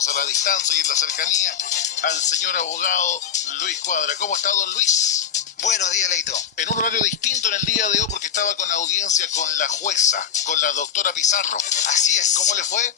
saludamos a la distancia y en la cercanía al señor abogado Luis Cuadra. ¿Cómo está, don Luis? Buenos días, Leito. En un horario distinto en el día de hoy porque estaba con audiencia con la jueza, con la doctora Pizarro. Así es. ¿Cómo le fue?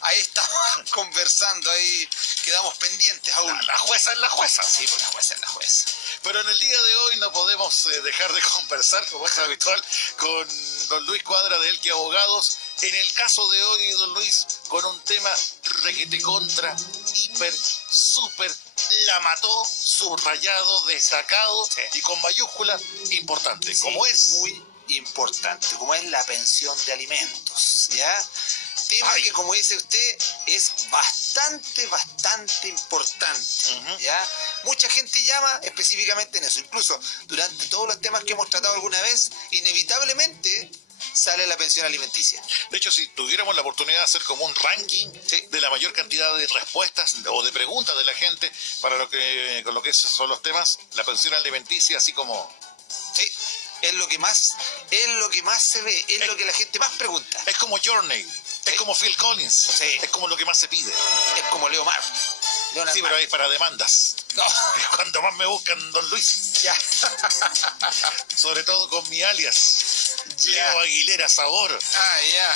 Ahí estamos conversando, ahí quedamos pendientes aún. La jueza es la jueza. Sí, pues la jueza es la jueza. Pero en el día de hoy no podemos dejar de conversar, como es habitual, con don Luis Cuadra de Elqui Abogados. En el caso de hoy, don Luis, con un tema requete contra, hiper, súper, la mató, subrayado, destacado, sí, y con mayúscula importante, sí, como es. Muy importante, como es la pensión de alimentos, ¿ya? Tema que, como dice usted, es bastante importante, ¿ya? Mucha gente llama específicamente en eso. Incluso durante todos los temas que hemos tratado alguna vez, inevitablemente sale la pensión alimenticia. De hecho, si tuviéramos la oportunidad de hacer como un ranking, sí, de la mayor cantidad de respuestas o de preguntas de la gente para con lo que son los temas, la pensión alimenticia, así como... Sí, es lo que más se ve, es lo que la gente más pregunta. Es como Journey. Es como Phil Collins, sí, es como lo que más se pide. Es como Leonard. Sí, pero hay para demandas. No. Es cuando más me buscan, don Luis. Ya. Sobre todo con mi alias, ya. Leo Aguilera Sabor. Ah, ya.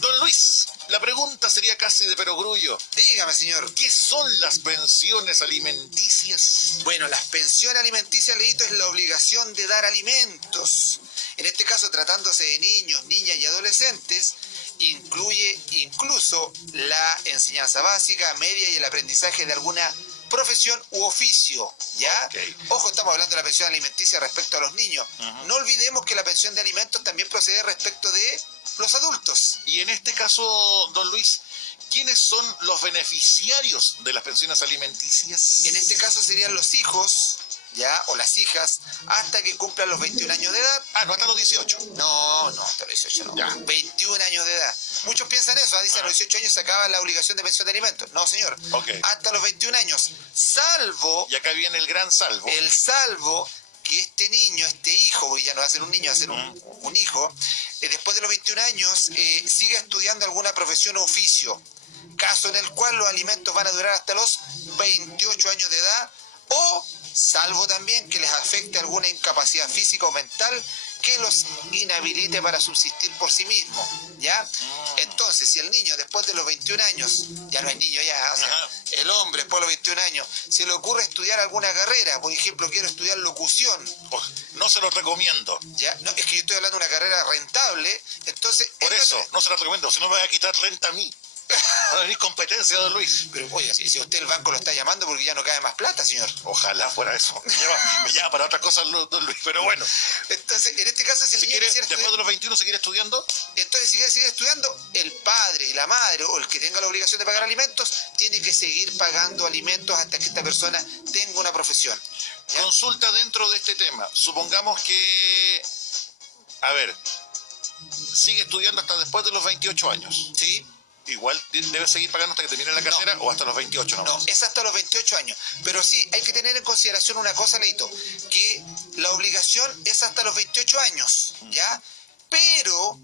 Don Luis, la pregunta sería casi de perogrullo. Dígame, señor. ¿Qué son las pensiones alimenticias? Bueno, las pensiones alimenticias, Leito, es la obligación de dar alimentos. En este caso, tratándose de niños, niñas y adolescentes, incluye incluso la enseñanza básica, media y el aprendizaje de alguna profesión u oficio, ¿ya? Okay. Ojo, estamos hablando de la pensión alimenticia respecto a los niños. No olvidemos que la pensión de alimentos también procede respecto de los adultos. Y en este caso, don Luis, ¿quiénes son los beneficiarios de las pensiones alimenticias? En este caso serían los hijos, ¿ya? O las hijas, hasta que cumplan los 21 años de edad. Ah, no hasta los 18. No, hasta los 18 no. Ya. 21 años de edad. Muchos piensan eso, dicen a los 18 años se acaba la obligación de pensión de alimentos. No, señor. Okay. Hasta los 21 años, salvo... Y acá viene el gran salvo. El salvo que este niño, este hijo, porque ya no va a ser un niño, va a ser un hijo, después de los 21 años, siga estudiando alguna profesión o oficio. Caso en el cual los alimentos van a durar hasta los 28 años de edad, o salvo también que les afecte alguna incapacidad física o mental que los inhabilite para subsistir por sí mismos, ¿ya? Entonces, si el niño después de los 21 años, ya no es niño ya, o sea, el hombre después de los 21 años, se le ocurre estudiar alguna carrera, por ejemplo, quiero estudiar locución. No se lo recomiendo. Ya, no, es que yo estoy hablando de una carrera rentable, entonces... Por eso, no se lo recomiendo, si no me va a quitar renta a mí. Va a venir competencia, don Luis. Pero oiga, si usted el banco lo está llamando porque ya no cae más plata, señor. Ojalá fuera eso. Me llama para otra cosa, don Luis, pero bueno. Entonces, en este caso, si el niño quiere, después de los 21 se quiere estudiando. Entonces, si quiere seguir estudiando, el padre y la madre o el que tenga la obligación de pagar alimentos tiene que seguir pagando alimentos hasta que esta persona tenga una profesión. ¿Ya? Consulta dentro de este tema. Supongamos que, a ver, sigue estudiando hasta después de los 28 años. Sí. Igual debe seguir pagando hasta que termine la carrera, o hasta los 28, ¿no? No, es hasta los 28 años. Pero sí, hay que tener en consideración una cosa, Leito, que la obligación es hasta los 28 años, ¿ya? Pero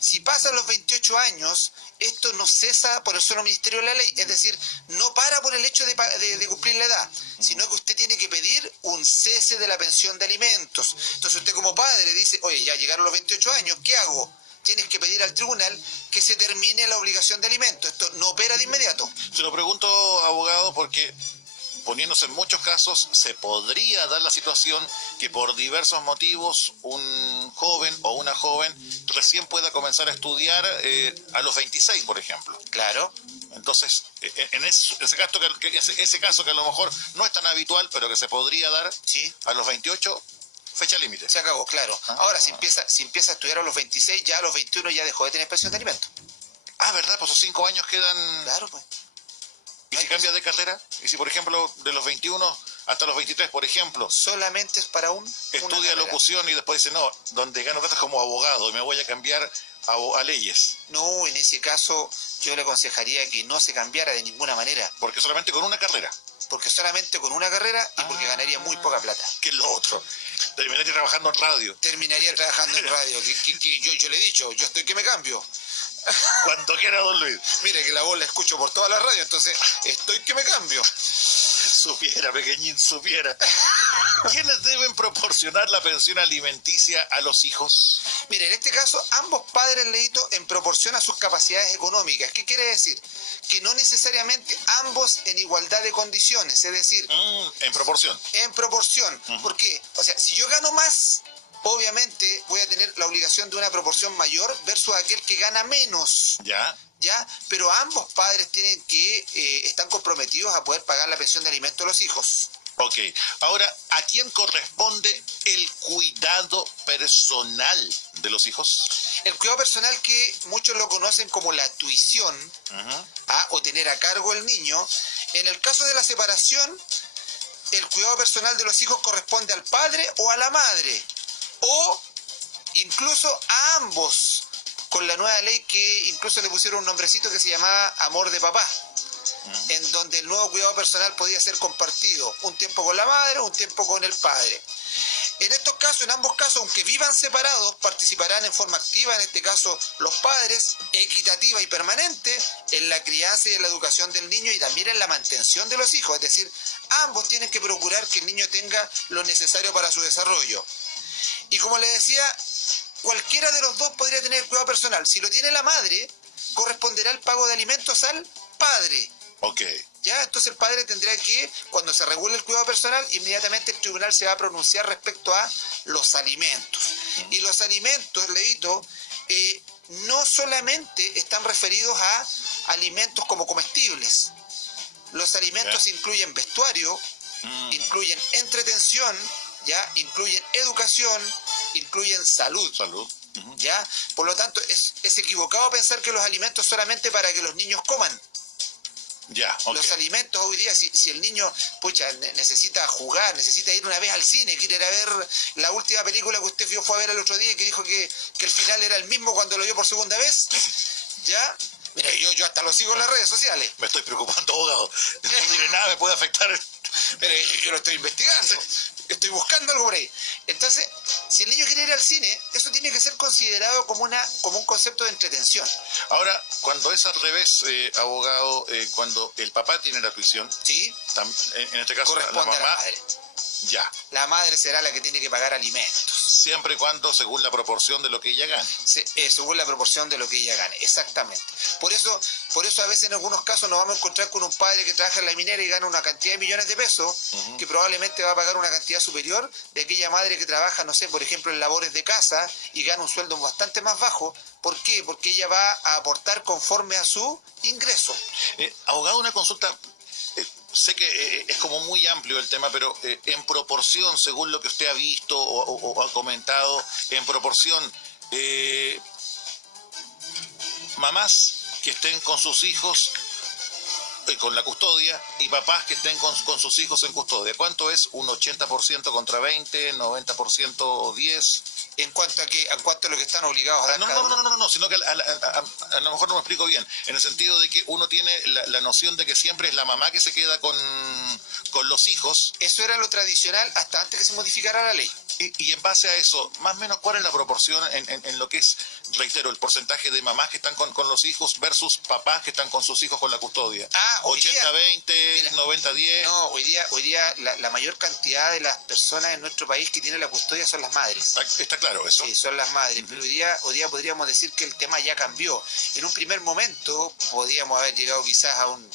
si pasan los 28 años, esto no cesa por el solo Ministerio de la Ley. Es decir, no para por el hecho de cumplir la edad, sino que usted tiene que pedir un cese de la pensión de alimentos. Entonces usted como padre dice, oye, ya llegaron los 28 años, ¿qué hago? Tienes que pedir al tribunal que se termine la obligación de alimentos. Esto no opera de inmediato. Se lo pregunto, abogado, porque poniéndose en muchos casos, se podría dar la situación que por diversos motivos un joven o una joven recién pueda comenzar a estudiar a los 26, por ejemplo. Claro. Entonces, en ese caso que a lo mejor no es tan habitual, pero que se podría dar, sí, a los 28... fecha límite. Se acabó, claro. Ahora, si empieza a estudiar a los 26, ya a los 21 ya dejó de tener pensión de alimentos. Ah, ¿verdad? Pues esos 5 años quedan... Claro, pues. ¿Y si cambia de carrera? ¿Y si, por ejemplo, de los 21 hasta los 23, por ejemplo... Solamente es para estudia locución y después dice, no, donde gano plata es como abogado y me voy a cambiar a leyes. No, en ese caso yo le aconsejaría que no se cambiara de ninguna manera. Porque solamente con una carrera. Porque solamente con una carrera y porque ganaría muy poca plata. ¿Qué es lo otro? Terminaría trabajando en radio. Terminaría trabajando en radio. Yo le he dicho, yo estoy que me cambio. Cuando quiera, don Luis. Mire que la voz la escucho por toda la radio, entonces estoy que me cambio. Supiera, pequeñín, supiera. ¿Quiénes deben proporcionar la pensión alimenticia a los hijos? Mire, en este caso, ambos padres, Leito, en proporción a sus capacidades económicas. ¿Qué quiere decir? Que no necesariamente ambos en igualdad de condiciones, es decir... en proporción. En proporción. ¿Por qué? O sea, si yo gano más, obviamente voy a tener la obligación de una proporción mayor versus aquel que gana menos. ¿Ya? ¿Ya? Pero ambos padres tienen que están comprometidos a poder pagar la pensión de alimento a los hijos. Ok. Ahora, ¿a quién corresponde el cuidado personal de los hijos? El cuidado personal, que muchos lo conocen como la tuición, o tener a cargo el niño. En el caso de la separación, el cuidado personal de los hijos corresponde al padre o a la madre, o incluso a ambos, con la nueva ley que incluso le pusieron un nombrecito que se llamaba Amor de Papá, en donde el nuevo cuidado personal podía ser compartido, un tiempo con la madre, un tiempo con el padre. En estos casos, en ambos casos, aunque vivan separados, participarán en forma activa, en este caso los padres, equitativa y permanente, en la crianza y en la educación del niño y también en la mantención de los hijos. Es decir, ambos tienen que procurar que el niño tenga lo necesario para su desarrollo. Y como les decía, cualquiera de los dos podría tener cuidado personal. Si lo tiene la madre, corresponderá el pago de alimentos al padre. Ok. ¿Ya? Entonces el padre tendrá que, cuando se regule el cuidado personal, inmediatamente el tribunal se va a pronunciar respecto a los alimentos. Y los alimentos, Leito, no solamente están referidos a alimentos como comestibles. Los alimentos incluyen vestuario, incluyen entretención, ¿ya? Incluyen educación, incluyen salud. ¿Ya? Por lo tanto, es equivocado pensar que los alimentos solamente para que los niños coman. Ya, okay. Los alimentos hoy día, si el niño necesita jugar, necesita ir una vez al cine, quiere ir a ver la última película que usted fue a ver el otro día y que dijo que el final era el mismo cuando lo vio por segunda vez, ¿ya? Mira, yo hasta lo sigo en las redes sociales. Me estoy preocupando, abogado. No mire, nada me puede afectar. Pero yo lo estoy investigando. Estoy buscando algo por ahí. Entonces, si el niño quiere ir al cine, eso tiene que ser considerado como un concepto de entretención. Ahora, cuando es al revés, abogado, cuando el papá tiene la tuición, ¿sí? En este caso corresponde la mamá, a la madre. Ya. La madre será la que tiene que pagar alimentos. Siempre y cuando según la proporción de lo que ella gane. Según la proporción de lo que ella gane, exactamente. Por eso a veces en algunos casos nos vamos a encontrar con un padre que trabaja en la minera y gana una cantidad de millones de pesos, que probablemente va a pagar una cantidad superior de aquella madre que trabaja, no sé, por ejemplo, en labores de casa y gana un sueldo bastante más bajo. ¿Por qué? Porque ella va a aportar conforme a su ingreso. Abogado, una consulta. Sé que es como muy amplio el tema, pero en proporción, según lo que usted ha visto o ha comentado, en proporción, mamás que estén con sus hijos con la custodia y papás que estén con sus hijos en custodia. ¿Cuánto es? ¿Un 80% contra 20, 90% 10? ¿En cuanto a qué? ¿En cuanto a lo que están obligados a dar? No, sino que a lo mejor no me explico bien, en el sentido de que uno tiene la noción de que siempre es la mamá que se queda con los hijos. Eso era lo tradicional hasta antes que se modificara la ley. Y en base a eso, más o menos, ¿cuál es la proporción en lo que es, reitero, el porcentaje de mamás que están con los hijos versus papás que están con sus hijos con la custodia? 80-20, 90-10. No, hoy día la mayor cantidad de las personas en nuestro país que tienen la custodia son las madres. Está claro eso. Sí, son las madres, pero hoy día podríamos decir que el tema ya cambió. En un primer momento podíamos haber llegado quizás a un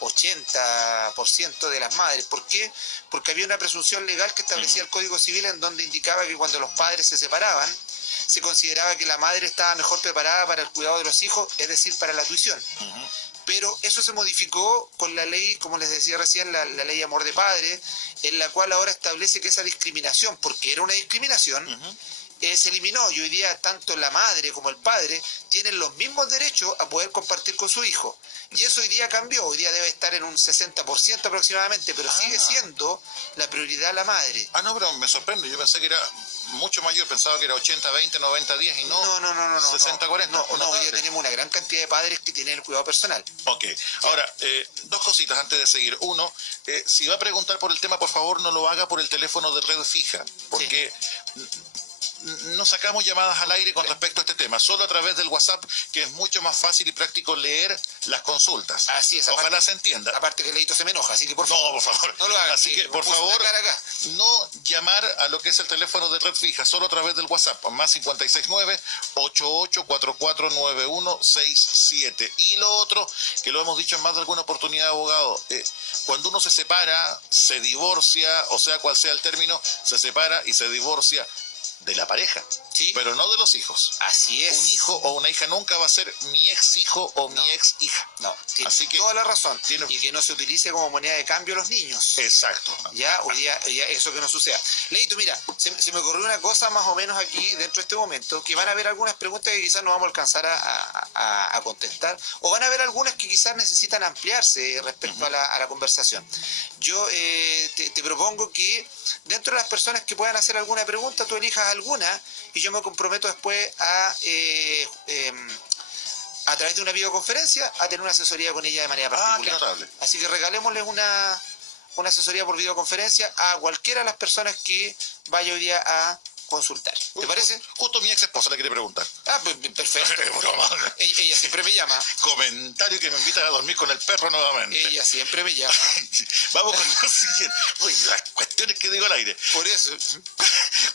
80% de las madres. ¿Por qué? Porque había una presunción legal que establecía el Código Civil, en donde indicaba que cuando los padres se separaban, se consideraba que la madre estaba mejor preparada para el cuidado de los hijos, es decir, para la tuición. Pero eso se modificó con la ley, como les decía recién, la ley Amor de Padre, en la cual ahora establece que esa discriminación, porque era una discriminación, se eliminó, y hoy día tanto la madre como el padre tienen los mismos derechos a poder compartir con su hijo. Y eso hoy día cambió, hoy día debe estar en un 60% aproximadamente, pero sigue siendo la prioridad la madre. No, pero me sorprende, yo pensé que era mucho mayor, pensaba que era 80-20, 90-10 y no, no 60-40. No, hoy día tenemos una gran cantidad de padres que tienen el cuidado personal. Ok, ahora, dos cositas antes de seguir. Uno, si va a preguntar por el tema, por favor no lo haga por el teléfono de red fija, porque no sacamos llamadas al aire con respecto a este tema, solo a través del WhatsApp, que es mucho más fácil y práctico leer las consultas. Así es. Ojalá se entienda. Aparte que Leito se me enoja, así que por favor. No, por favor. No lo hagas. Así que, por favor, no llamar a lo que es el teléfono de red fija, solo a través del WhatsApp, más 569-88449167. Y lo otro, que lo hemos dicho en más de alguna oportunidad, abogado, cuando uno se separa, se divorcia, o sea cual sea el término, se separa y se divorcia de la pareja, sí, pero no de los hijos. Así es. Un hijo o una hija nunca va a ser mi ex hijo o mi ex hija. No, tiene así que toda la razón. Y que no se utilice como moneda de cambio los niños. Exacto. Ya, hoy día eso que no suceda. Leito, mira, se me ocurrió una cosa más o menos aquí dentro de este momento, que van a haber algunas preguntas que quizás no vamos a alcanzar a contestar, o van a haber algunas que quizás necesitan ampliarse respecto a la conversación. Yo te propongo que dentro de las personas que puedan hacer alguna pregunta, tú elijas alguna y yo me comprometo después a través de una videoconferencia a tener una asesoría con ella de manera particular. Qué notable. Así que regalémosles una asesoría por videoconferencia a cualquiera de las personas que vaya hoy día a consultar. ¿Te parece? Justo mi ex esposa le quiere preguntar. Pues perfecto. Ella siempre me llama. Comentario que me invita a dormir con el perro nuevamente. Ella siempre me llama. Vamos con lo siguiente. Uy, las cuestiones que digo al aire. Por eso.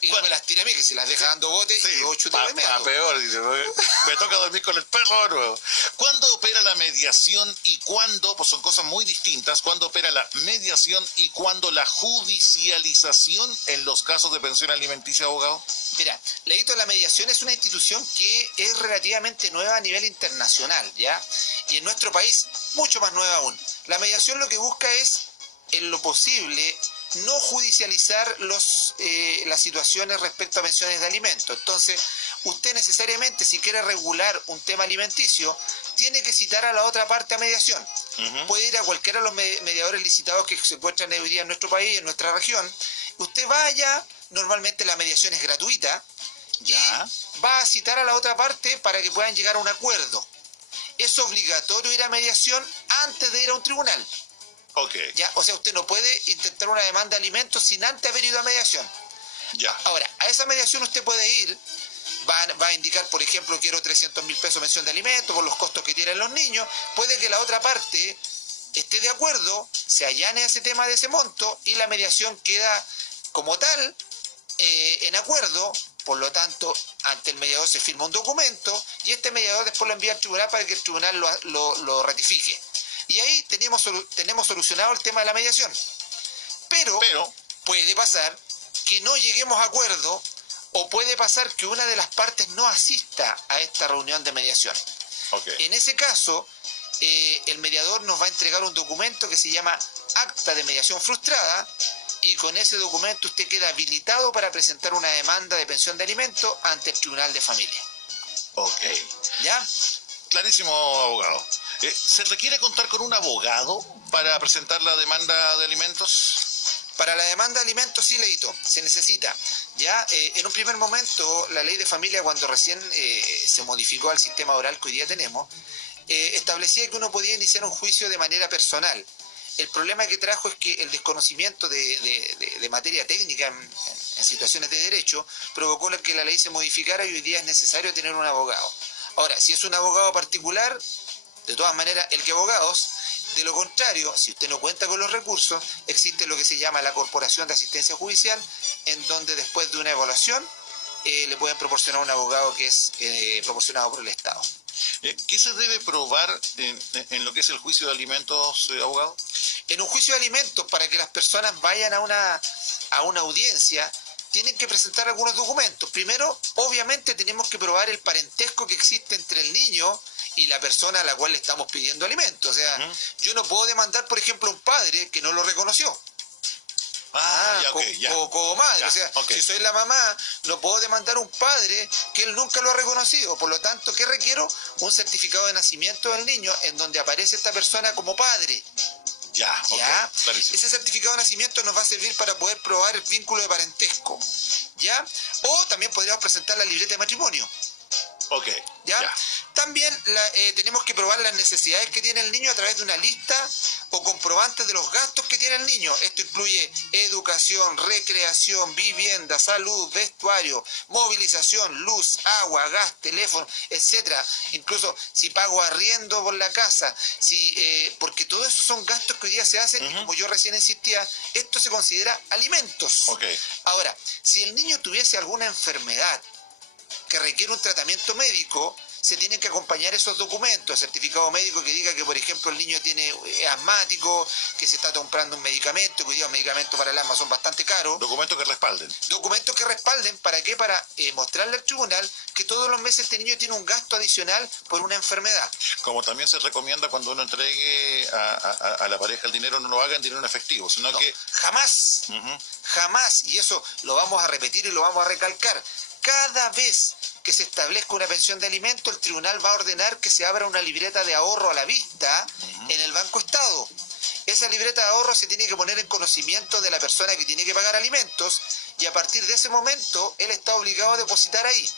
Y no me las tira a mí, que se las deja dando bote y luego chute de meado. Peor, dice, me toca dormir con el perro de nuevo. ¿Cuándo opera la mediación y cuándo, pues son cosas muy distintas, cuándo opera la mediación y cuándo la judicialización en los casos de pensión alimenticia, abogado? Mira, Leito, la mediación es una institución que es relativamente nueva a nivel internacional, ¿ya? Y en nuestro país, mucho más nueva aún. La mediación lo que busca es, en lo posible, no judicializar las situaciones respecto a pensiones de alimentos. Entonces, usted necesariamente, si quiere regular un tema alimenticio, tiene que citar a la otra parte a mediación. Puede ir a cualquiera de los mediadores licitados que se encuentran hoy día en nuestro país, en nuestra región. Usted vaya, normalmente la mediación es gratuita, y va a citar a la otra parte para que puedan llegar a un acuerdo. Es obligatorio ir a mediación antes de ir a un tribunal. Okay. ¿Ya? O sea, usted no puede intentar una demanda de alimentos sin antes haber ido a mediación. Ya. Ahora, a esa mediación usted puede ir, va a indicar, por ejemplo, quiero 300.000 pesos mención de alimentos por los costos que tienen los niños. Puede que la otra parte esté de acuerdo, se allane a ese tema de ese monto y la mediación queda como tal en acuerdo. Por lo tanto, ante el mediador se firma un documento y este mediador después lo envía al tribunal para que el tribunal lo ratifique. Y ahí tenemos solucionado el tema de la mediación. Pero puede pasar que no lleguemos a acuerdo, o puede pasar que una de las partes no asista a esta reunión de mediación. Okay. En ese caso, el mediador nos va a entregar un documento que se llama Acta de Mediación Frustrada, y con ese documento usted queda habilitado para presentar una demanda de pensión de alimentos ante el Tribunal de Familia. Ok. ¿Ya? Clarísimo, abogado. ¿Se requiere contar con un abogado para presentar la demanda de alimentos? Para la demanda de alimentos, sí, Leito, se necesita. Ya, en un primer momento, la ley de familia, cuando recién se modificó al sistema oral que hoy día tenemos, establecía que uno podía iniciar un juicio de manera personal. El problema que trajo es que el desconocimiento de materia técnica en situaciones de derecho provocó que la ley se modificara y hoy día es necesario tener un abogado. Ahora, si es un abogado particular, de todas maneras, el que abogados. De lo contrario, si usted no cuenta con los recursos, existe lo que se llama la Corporación de Asistencia Judicial, en donde después de una evaluación le pueden proporcionar un abogado que es proporcionado por el Estado. ¿Qué se debe probar en lo que es el juicio de alimentos, abogado? En un juicio de alimentos, para que las personas vayan a una audiencia, tienen que presentar algunos documentos. Primero, obviamente, tenemos que probar el parentesco que existe entre el niño y la persona a la cual le estamos pidiendo alimentos. O sea, yo no puedo demandar, por ejemplo, a un padre que no lo reconoció. Como madre. O sea, si soy la mamá, no puedo demandar a un padre que él nunca lo ha reconocido. Por lo tanto, ¿qué requiero? Un certificado de nacimiento del niño en donde aparece esta persona como padre. ¿Ya? Ese certificado de nacimiento nos va a servir para poder probar el vínculo de parentesco. ¿Ya? O también podríamos presentar la libreta de matrimonio. ¿Ya? También tenemos que probar las necesidades que tiene el niño a través de una lista o comprobantes de los gastos que tiene el niño. Esto incluye educación, recreación, vivienda, salud, vestuario, movilización, luz, agua, gas, teléfono, etcétera. Incluso si pago arriendo por la casa, porque todo eso son gastos que hoy día se hacen y como yo recién insistía, esto se considera alimentos. Okay. Ahora, si el niño tuviese alguna enfermedad que requiere un tratamiento médico, se tienen que acompañar esos documentos, certificado médico que diga que, por ejemplo, el niño tiene asmático, que se está comprando un medicamento, que hoy día los medicamentos para el asma son bastante caros. Documentos que respalden. Documentos que respalden, ¿para qué? Para mostrarle al tribunal que todos los meses este niño tiene un gasto adicional por una enfermedad. Como también se recomienda cuando uno entregue a la pareja el dinero, no lo haga en dinero en efectivo, sino que... Jamás, jamás, y eso lo vamos a repetir y lo vamos a recalcar. Cada vez que se establezca una pensión de alimento, el tribunal va a ordenar que se abra una libreta de ahorro a la vista en el Banco Estado. Esa libreta de ahorro se tiene que poner en conocimiento de la persona que tiene que pagar alimentos y a partir de ese momento él está obligado a depositar ahí.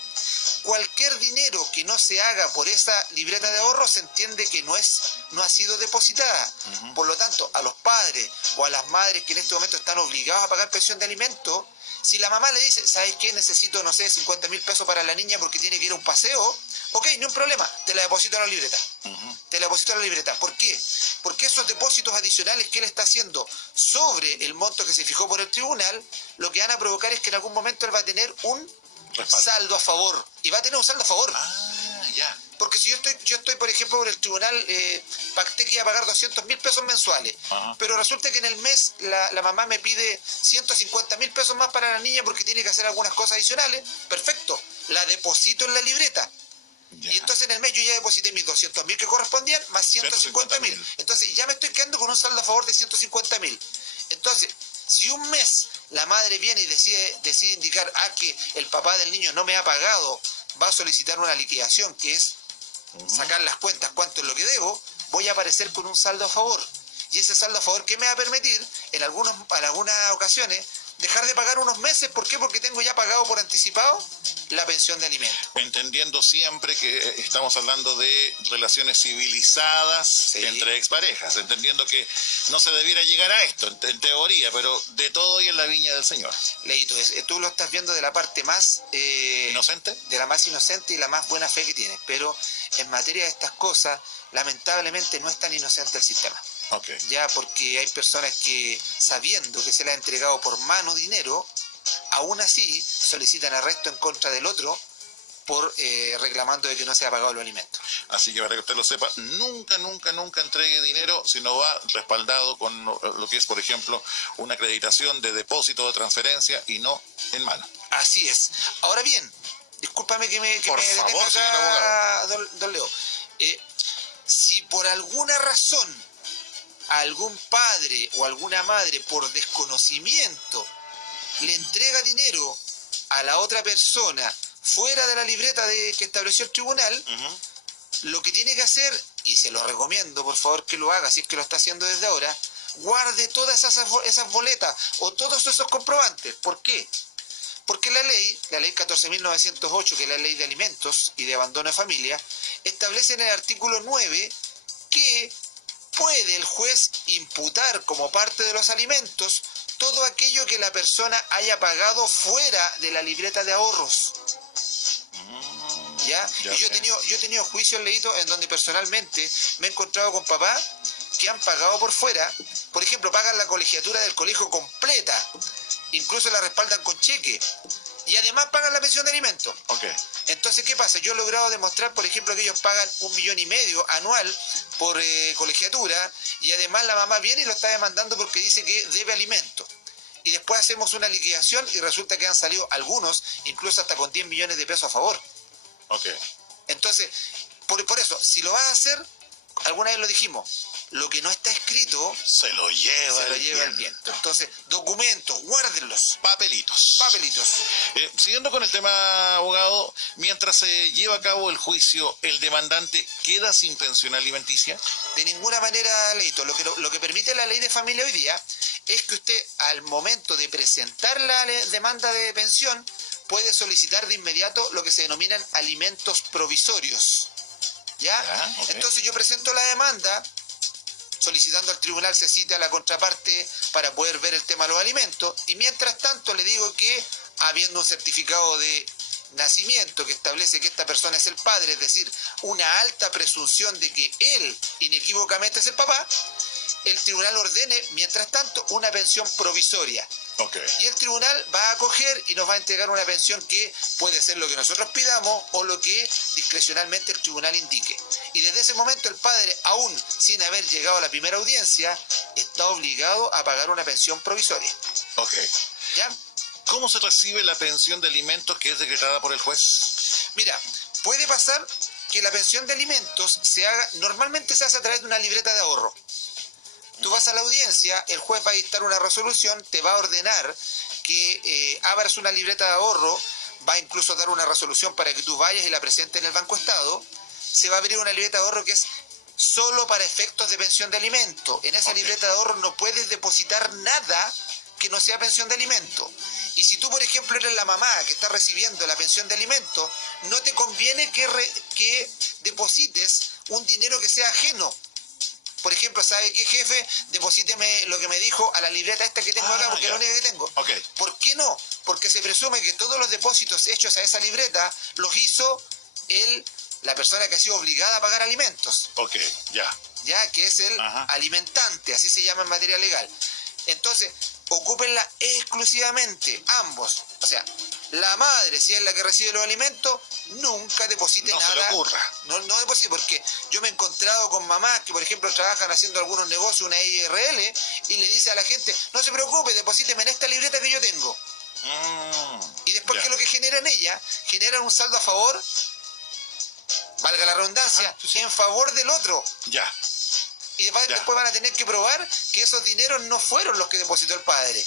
Cualquier dinero que no se haga por esa libreta de ahorro se entiende que no ha sido depositada. Por lo tanto, a los padres o a las madres que en este momento están obligados a pagar pensión de alimentos, si la mamá le dice, ¿sabes qué? Necesito, no sé, 50.000 pesos para la niña porque tiene que ir a un paseo. Ok, no hay un problema, te la deposito a la libreta. Te la deposito a la libreta. ¿Por qué? Porque esos depósitos adicionales que él está haciendo sobre el monto que se fijó por el tribunal, lo que van a provocar es que en algún momento él va a tener un saldo a favor. Y va a tener un saldo a favor. Ah, ya. Porque si yo estoy, por ejemplo, por el tribunal, pacté que iba a pagar 200.000 pesos mensuales, pero resulta que en el mes la mamá me pide 150.000 pesos más para la niña porque tiene que hacer algunas cosas adicionales, perfecto, la deposito en la libreta. Ya. Y entonces en el mes yo ya deposité mis 200.000 que correspondían, más 150.000. Entonces ya me estoy quedando con un saldo a favor de 150.000. Entonces, si un mes la madre viene y decide indicar que el papá del niño no me ha pagado, va a solicitar una liquidación, que es sacar las cuentas cuánto es lo que debo, voy a aparecer con un saldo a favor. Y ese saldo a favor, ¿qué me va a permitir? En algunas ocasiones, dejar de pagar unos meses. ¿Por qué? Porque tengo ya pagado por anticipado la pensión de alimentos. Entendiendo siempre que estamos hablando de relaciones civilizadas entre exparejas, entendiendo que no se debiera llegar a esto, en teoría, pero de todo y en la viña del Señor. Leito, tú lo estás viendo de la parte más... ¿Inocente? De la más inocente y la más buena fe que tienes, pero en materia de estas cosas, lamentablemente no es tan inocente el sistema. Okay. Ya, porque hay personas que, sabiendo que se le ha entregado por mano dinero, aún así solicitan arresto en contra del otro por reclamando de que no se ha pagado los alimentos. Así que para que usted lo sepa, nunca entregue dinero si no va respaldado con lo que es, por ejemplo, una acreditación de depósito de transferencia y no en mano. Así es. Ahora bien, discúlpame que me favor, detenga acá, don Leo. Si por alguna razón algún padre o alguna madre por desconocimiento le entrega dinero a la otra persona fuera de la libreta que estableció el tribunal, lo que tiene que hacer, y se lo recomiendo por favor que lo haga si es que lo está haciendo desde ahora, guarde todas esas boletas o todos esos comprobantes. ¿Por qué? Porque la ley 14.908, que es la ley de alimentos y de abandono de familia, establece en el artículo 9 que puede el juez imputar como parte de los alimentos todo aquello que la persona haya pagado fuera de la libreta de ahorros. ¿Ya? Y yo he tenido juicios, Leito, en donde personalmente me he encontrado con papás que han pagado por fuera, por ejemplo, pagan la colegiatura del colegio completa, incluso la respaldan con cheque, y además pagan la pensión de alimentos. Okay. Entonces, ¿qué pasa? Yo he logrado demostrar, por ejemplo, que ellos pagan 1,5 millones anual por colegiatura, y además la mamá viene y lo está demandando porque dice que debe alimentos. Y después hacemos una liquidación y resulta que han salido algunos, incluso hasta con 10 millones de pesos a favor. Okay. Entonces, por eso, si lo vas a hacer, alguna vez lo dijimos, lo que no está escrito se lo lleva el viento. Entonces, documentos, guárdenlos. Papelitos. Siguiendo con el tema, abogado, mientras se lleva a cabo el juicio, ¿el demandante queda sin pensión alimenticia? De ninguna manera, Leito. Lo que permite la ley de familia hoy día es que usted, al momento de presentar la demanda de pensión, puede solicitar de inmediato lo que se denominan alimentos provisorios. ¿Ya? Okay. Entonces yo presento la demanda, solicitando al tribunal se cite a la contraparte para poder ver el tema de los alimentos. Y mientras tanto le digo que, habiendo un certificado de nacimiento que establece que esta persona es el padre, es decir, una alta presunción de que él inequívocamente es el papá, el tribunal ordene, mientras tanto, una pensión provisoria. Okay. Y el tribunal va a acoger y nos va a entregar una pensión que puede ser lo que nosotros pidamos o lo que discrecionalmente el tribunal indique. Y desde ese momento el padre, aún sin haber llegado a la primera audiencia, está obligado a pagar una pensión provisoria. Ok. ¿Ya? ¿Cómo se recibe la pensión de alimentos que es decretada por el juez? Mira, puede pasar que la pensión de alimentos normalmente se hace a través de una libreta de ahorro. Tú vas a la audiencia, el juez va a dictar una resolución, te va a ordenar que abras una libreta de ahorro, va a incluso dar una resolución para que tú vayas y la presentes en el Banco Estado. Se va a abrir una libreta de ahorro que es solo para efectos de pensión de alimento. En esa libreta de ahorro no puedes depositar nada que no sea pensión de alimento. Y si tú, por ejemplo, eres la mamá que está recibiendo la pensión de alimento, no te conviene que deposites un dinero que sea ajeno. Por ejemplo, ¿sabe qué, jefe? Deposíteme lo que me dijo a la libreta esta que tengo acá, porque es la única que tengo. Okay. ¿Por qué no? Porque se presume que todos los depósitos hechos a esa libreta los hizo la persona que ha sido obligada a pagar alimentos. Ok, ya. Ya, que es el alimentante, así se llama en materia legal. Entonces, ocúpenla exclusivamente, ambos. O sea, la madre, si es la que recibe los alimentos, nunca deposite nada. No se le ocurra. No deposite, porque yo me he encontrado con mamás que, por ejemplo, trabajan haciendo algunos negocios, una IRL, y le dice a la gente, no se preocupe, deposíteme en esta libreta que yo tengo. Y después, ¿qué es lo que generan ellas? Generan un saldo a favor, valga la redundancia, en favor del otro. Ya. Y después van a tener que probar que esos dineros no fueron los que depositó el padre.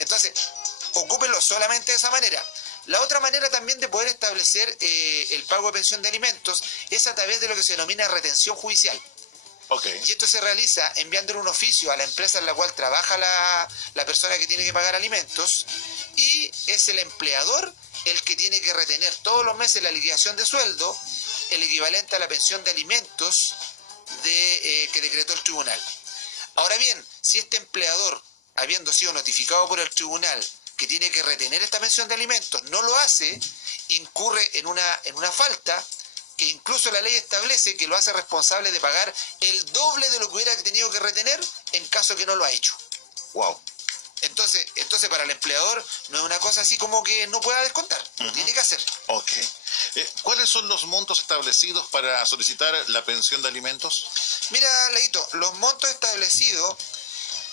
Entonces, ocúpenlo solamente de esa manera. La otra manera también de poder establecer el pago de pensión de alimentos es a través de lo que se denomina retención judicial. Okay. Y esto se realiza enviándole un oficio a la empresa en la cual trabaja la persona que tiene que pagar alimentos, y es el empleador el que tiene que retener todos los meses la liquidación de sueldo, el equivalente a la pensión de alimentos que decretó el tribunal. Ahora bien, si este empleador, habiendo sido notificado por el tribunal que tiene que retener esta pensión de alimentos, no lo hace, incurre en una falta que incluso la ley establece que lo hace responsable de pagar el doble de lo que hubiera tenido que retener en caso que no lo ha hecho. Wow. Entonces para el empleador no es una cosa así como que no pueda descontar, lo tiene que hacer. Ok. ¿Cuáles son los montos establecidos para solicitar la pensión de alimentos? Mira, Leito, los montos establecidos,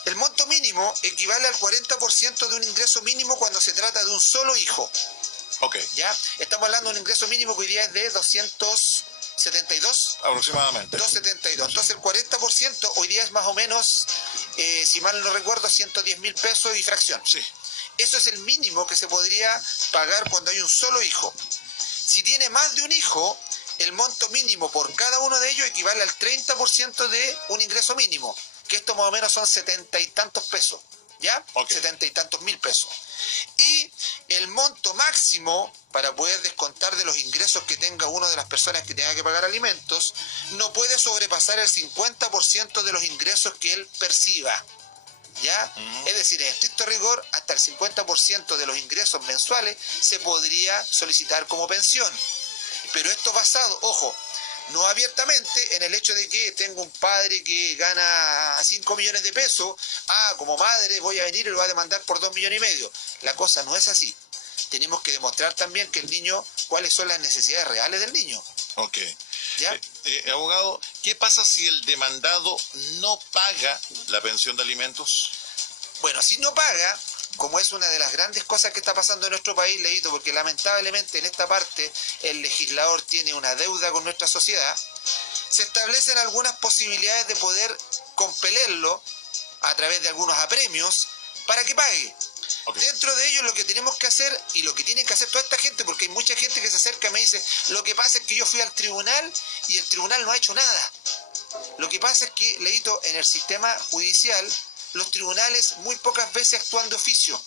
el monto mínimo equivale al 40% de un ingreso mínimo cuando se trata de un solo hijo. Ok. ¿Ya? Estamos hablando de un ingreso mínimo que hoy día es de 272. Aproximadamente. 272. Entonces el 40% hoy día es más o menos, si mal no recuerdo, 110.000 pesos y fracción. Sí. Eso es el mínimo que se podría pagar cuando hay un solo hijo. Si tiene más de un hijo, el monto mínimo por cada uno de ellos equivale al 30% de un ingreso mínimo, que esto más o menos son 70 y tantos pesos, ¿ya? Okay. 70 y tantos mil pesos. Y el monto máximo para poder descontar de los ingresos que tenga una de las personas que tenga que pagar alimentos no puede sobrepasar el 50% de los ingresos que él perciba, ¿ya? Es decir, en estricto rigor, hasta el 50% de los ingresos mensuales se podría solicitar como pensión. Pero esto basado, ojo, no abiertamente en el hecho de que tengo un padre que gana 5 millones de pesos, como madre voy a venir y lo voy a demandar por 2,5 millones. La cosa no es así. Tenemos que demostrar también que el niño, cuáles son las necesidades reales del niño. Ok. ¿Ya? Abogado, ¿qué pasa si el demandado no paga la pensión de alimentos? Bueno, si no paga, como es una de las grandes cosas que está pasando en nuestro país, Leito, porque lamentablemente en esta parte el legislador tiene una deuda con nuestra sociedad, se establecen algunas posibilidades de poder compelerlo a través de algunos apremios para que pague. Okay. Dentro de ello lo que tenemos que hacer y lo que tienen que hacer toda esta gente, porque hay mucha gente que se acerca y me dice, lo que pasa es que yo fui al tribunal y el tribunal no ha hecho nada. Lo que pasa es que, Leito, en el sistema judicial, los tribunales muy pocas veces actúan de oficio.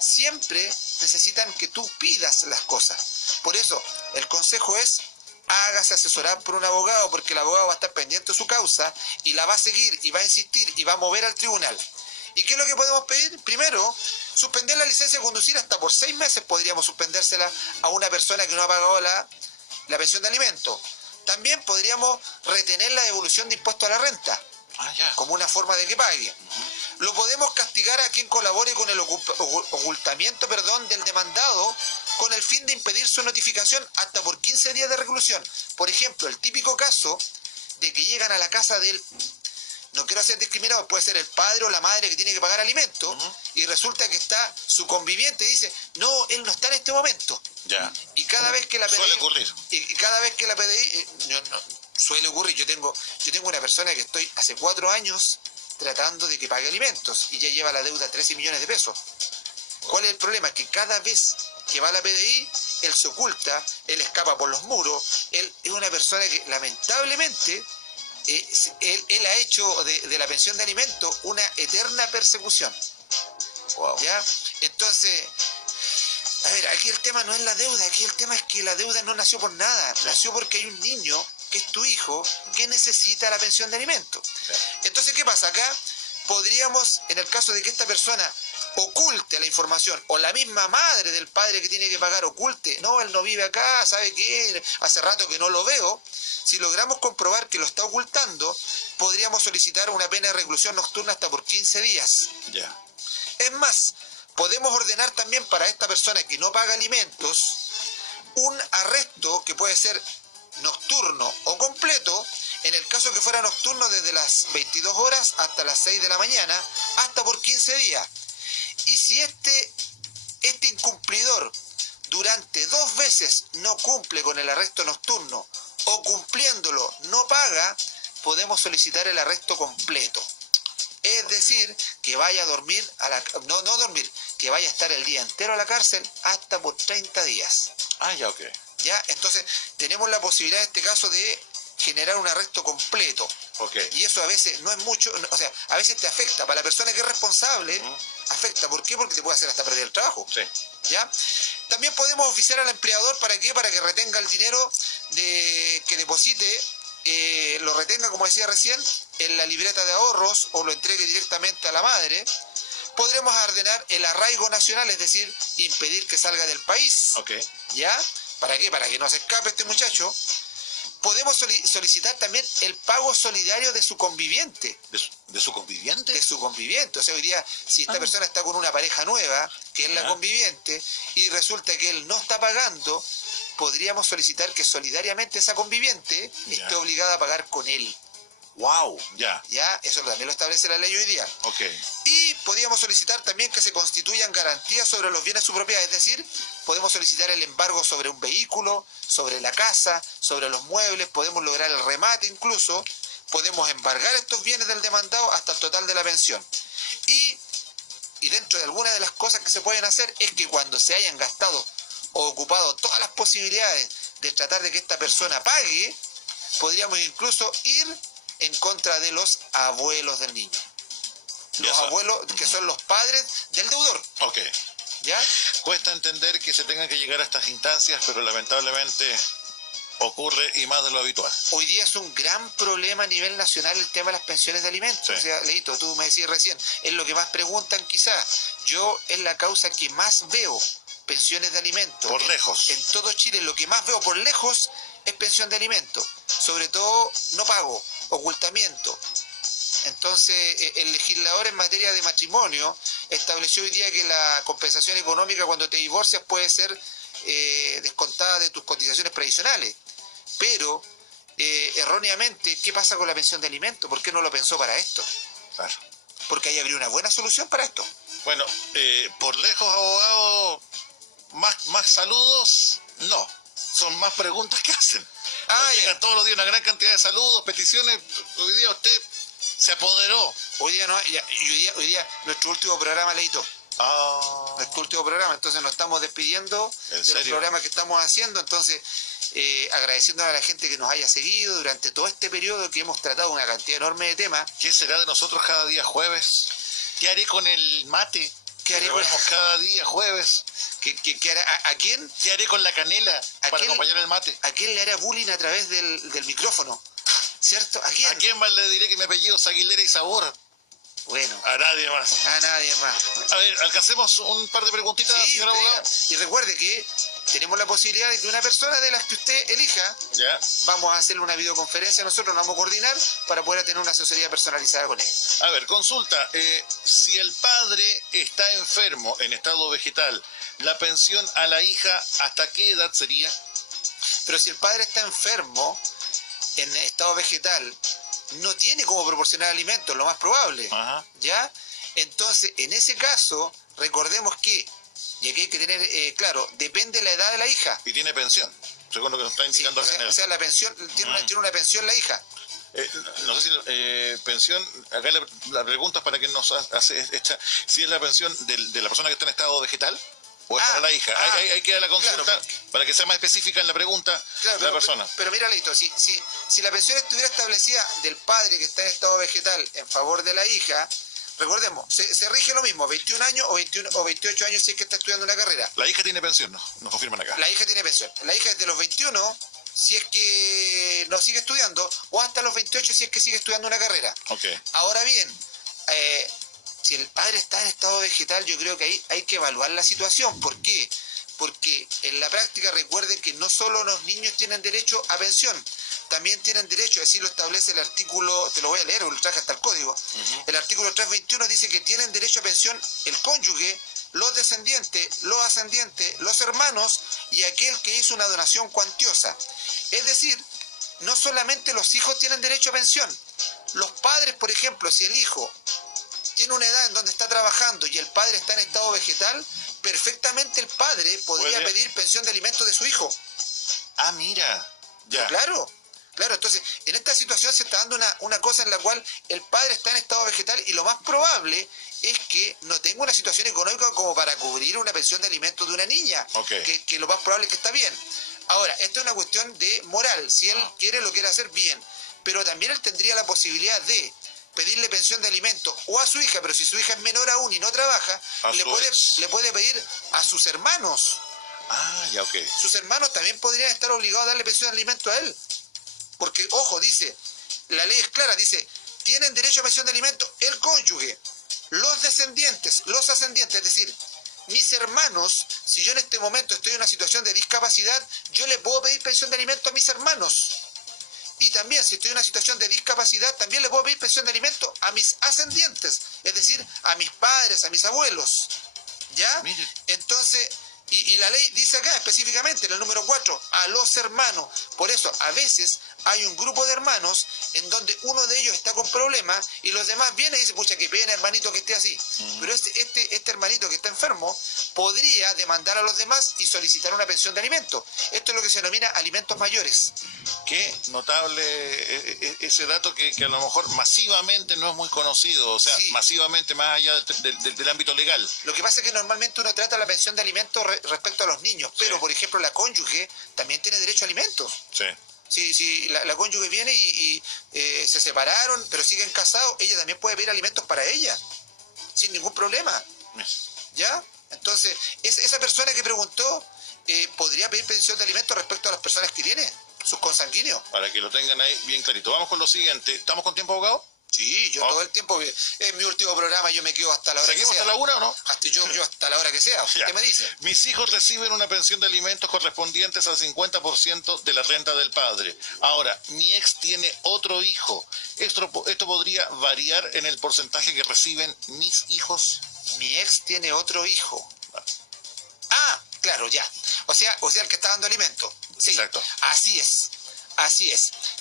Siempre necesitan que tú pidas las cosas. Por eso, el consejo es hágase asesorar por un abogado, porque el abogado va a estar pendiente de su causa y la va a seguir y va a insistir y va a mover al tribunal. ¿Y qué es lo que podemos pedir? Primero, suspender la licencia de conducir hasta por 6 meses, podríamos suspendérsela a una persona que no ha pagado la pensión de alimentos. También podríamos retener la devolución de impuestos a la renta, como una forma de que pague. Lo podemos castigar a quien colabore con el ocultamiento del demandado con el fin de impedir su notificación hasta por 15 días de reclusión. Por ejemplo, el típico caso de que llegan a la casa del... No quiero ser discriminado, puede ser el padre o la madre que tiene que pagar alimentos, y resulta que está su conviviente y dice, no, él no está en este momento. Ya. Y cada vez que la PDI... Suele ocurrir. Y cada vez que la PDI... suele ocurrir. Yo tengo una persona que estoy hace 4 años tratando de que pague alimentos y ya lleva la deuda 13 millones de pesos. ¿Cuál es el problema? Que cada vez que va a la PDI, él se oculta, él escapa por los muros, él es una persona que lamentablemente... él ha hecho de la pensión de alimentos una eterna persecución. Wow. ¿Ya? Entonces, a ver, aquí el tema no es la deuda, aquí el tema es que la deuda no nació por nada, nació porque hay un niño, que es tu hijo, que necesita la pensión de alimentos. Entonces, ¿qué pasa? Acá podríamos, en el caso de que esta persona oculte la información, o la misma madre del padre que tiene que pagar oculte, no, él no vive acá, ¿sabe qué? Hace rato que no lo veo. Si logramos comprobar que lo está ocultando, podríamos solicitar una pena de reclusión nocturna hasta por 15 días. Ya. Es más, podemos ordenar también para esta persona que no paga alimentos un arresto que puede ser nocturno o completo, en el caso que fuera nocturno desde las 22 horas hasta las 6 de la mañana, hasta por 15 días. Y si este incumplidor durante 2 veces no cumple con el arresto nocturno, o cumpliéndolo no paga, podemos solicitar el arresto completo. Es decir, que vaya a dormir, no dormir, que vaya a estar el día entero a la cárcel hasta por 30 días. Ya, ok. ¿Ya? Entonces, tenemos la posibilidad en este caso de generar un arresto completo. Okay. Y eso a veces no es mucho, o sea, a veces te afecta. Para la persona que es responsable, afecta. ¿Por qué? Porque te puede hacer hasta perder el trabajo. Sí. ¿Ya? También podemos oficiar al empleador, ¿para qué? Para que retenga el dinero que deposite, lo retenga, como decía recién, en la libreta de ahorros o lo entregue directamente a la madre. Podremos ordenar el arraigo nacional, es decir, impedir que salga del país. Okay. ¿Ya? ¿Para qué? Para que no se escape este muchacho. Podemos solicitar también el pago solidario de su conviviente. ¿De su conviviente? De su conviviente. O sea, hoy día, si esta persona está con una pareja nueva, que es la conviviente, y resulta que él no está pagando, podríamos solicitar que solidariamente esa conviviente esté obligada a pagar con él. Wow, ya. Ya, eso también lo establece la ley hoy día. Okay. Y podríamos solicitar también que se constituyan garantías sobre los bienes de su propiedad, es decir, podemos solicitar el embargo sobre un vehículo, sobre la casa, sobre los muebles, podemos lograr el remate incluso, podemos embargar estos bienes del demandado hasta el total de la pensión. Y dentro de algunas de las cosas que se pueden hacer es que cuando se hayan gastado o ocupado todas las posibilidades de tratar de que esta persona pague, podríamos incluso ir en contra de los abuelos del niño. Los abuelos que son los padres del deudor. Ok. ¿Ya? Cuesta entender que se tengan que llegar a estas instancias, pero lamentablemente ocurre y más de lo habitual. Hoy día es un gran problema a nivel nacional el tema de las pensiones de alimentos. Sí. O sea, Leito, tú me decías recién, es lo que más preguntan quizás. Yo es la causa que más veo pensiones de alimentos. Por lejos. En todo Chile lo que más veo por lejos es pensión de alimentos. Sobre todo no pago, ocultamiento. Entonces, el legislador en materia de matrimonio estableció hoy día que la compensación económica cuando te divorcias puede ser descontada de tus cotizaciones previsionales. Pero, erróneamente, ¿qué pasa con la pensión de alimentos? ¿Por qué no lo pensó para esto? Claro. Porque ahí habría una buena solución para esto. Bueno, por lejos, abogado, más saludos, no. Son más preguntas que hacen. Llegan todos los días una gran cantidad de saludos, peticiones. Hoy día usted se apoderó. Hoy día no, hoy día nuestro último programa, Leito. Nuestro último programa, entonces nos estamos despidiendo de los programas que estamos haciendo, entonces agradeciendo a la gente que nos haya seguido durante todo este periodo que hemos tratado una cantidad enorme de temas. ¿Qué será de nosotros cada día jueves? ¿Qué haré con el mate? ¿Qué haré Lo vemos cada día, jueves. ¿Qué hará? ¿A quién? ¿Qué haré con la canela para acompañar el mate? ¿A quién le hará bullying a través del micrófono? ¿Cierto? ¿A quién? ¿A quién más le diré que mi apellido es Aguilera y Sabor? Bueno. A nadie más. A nadie más. A ver, alcancemos un par de preguntitas, Sí, señor abogado. y recuerde que tenemos la posibilidad de que una persona de las que usted elija, Ya. vamos a hacerle una videoconferencia, nosotros nos vamos a coordinar para poder tener una asesoría personalizada con él. A ver, consulta. Si el padre está enfermo en estado vegetal, ¿la pensión a la hija hasta qué edad sería? Pero si el padre está enfermo en estado vegetal, no tiene cómo proporcionar alimentos, lo más probable. Ajá. ¿Ya? Entonces, en ese caso, recordemos que, y aquí hay que tener claro, depende de la edad de la hija. Y tiene pensión, según lo que nos está Sí, indicando acá en el... o sea, la pensión, tiene una pensión la hija. No sé si pensión, acá la pregunta es para que nos hace esta, si es la pensión de la persona que está en estado vegetal o es para la hija. Ahí queda la consulta, claro, para que sea más específica en la pregunta de la persona. Pero mira, Leito, si la pensión estuviera establecida del padre que está en estado vegetal en favor de la hija, recordemos, se rige lo mismo, 21 años o 28 años si es que está estudiando una carrera. La hija tiene pensión, ¿no? Nos confirman acá. La hija tiene pensión. La hija es de los 21 si es que no sigue estudiando, o hasta los 28 si es que sigue estudiando una carrera. Ok. Ahora bien, si el padre está en estado vegetal, yo creo que ahí hay que evaluar la situación. ¿Por qué? Porque en la práctica recuerden que no solo los niños tienen derecho a pensión, también tienen derecho, así lo establece el artículo, te lo voy a leer, lo traje hasta el código. El artículo 321 dice que tienen derecho a pensión el cónyuge, los descendientes, los ascendientes, los hermanos y aquel que hizo una donación cuantiosa. Es decir, no solamente los hijos tienen derecho a pensión, los padres, por ejemplo, si el hijo tiene una edad en donde está trabajando y el padre está en estado vegetal, perfectamente el padre podría pedir pensión de alimentos de su hijo. Ah, mira. Ya. Claro, entonces en esta situación se está dando una cosa en la cual el padre está en estado vegetal y lo más probable es que no tenga una situación económica como para cubrir una pensión de alimentos de una niña, que lo más probable es que está bien. Ahora, esto es una cuestión de moral, si él quiere lo quiere hacer bien, pero también él tendría la posibilidad de pedirle pensión de alimentos o a su hija, pero si su hija es menor aún y no trabaja, le puede pedir a sus hermanos. Ah, ya, ok. Sus hermanos también podrían estar obligados a darle pensión de alimentos a él. Porque, ojo, dice, la ley es clara, dice, tienen derecho a pensión de alimentos el cónyuge, los descendientes, los ascendientes, es decir, mis hermanos, si yo en este momento estoy en una situación de discapacidad, yo le puedo pedir pensión de alimentos a mis hermanos. Y también, si estoy en una situación de discapacidad, también le puedo pedir pensión de alimentos a mis ascendientes, es decir, a mis padres, a mis abuelos. ¿Ya? Mire. Entonces, y la ley dice acá específicamente, en el número 4, a los hermanos. Por eso, a veces hay un grupo de hermanos en donde uno de ellos está con problemas y los demás vienen y dicen, pucha, qué pena, hermanito, que esté así. Pero este hermanito que está enfermo podría demandar a los demás y solicitar una pensión de alimentos. Esto es lo que se denomina alimentos mayores. Qué notable ese dato que a lo mejor masivamente no es muy conocido, o sea, masivamente más allá del ámbito legal. Lo que pasa es que normalmente uno trata la pensión de alimentos respecto a los niños, pero por ejemplo la cónyuge también tiene derecho a alimentos. Sí. Si la cónyuge viene y se separaron, pero siguen casados, ella también puede pedir alimentos para ella, sin ningún problema. ¿Ya? Entonces, esa persona que preguntó podría pedir pensión de alimentos respecto a las personas que tiene, sus consanguíneos. Para que lo tengan ahí bien clarito. Vamos con lo siguiente. ¿Estamos con tiempo, abogado? Sí, yo todo el tiempo, en mi último programa yo me quedo hasta la hora que sea. ¿Seguimos hasta la 1 o no? Yo hasta la hora que sea. ¿Qué me dice? Mis hijos reciben una pensión de alimentos correspondientes al 50% de la renta del padre. Ahora, mi ex tiene otro hijo. ¿Esto podría variar en el porcentaje que reciben mis hijos? Mi ex tiene otro hijo. Claro, ya. O sea el que está dando alimento. Sí, exacto. Así es.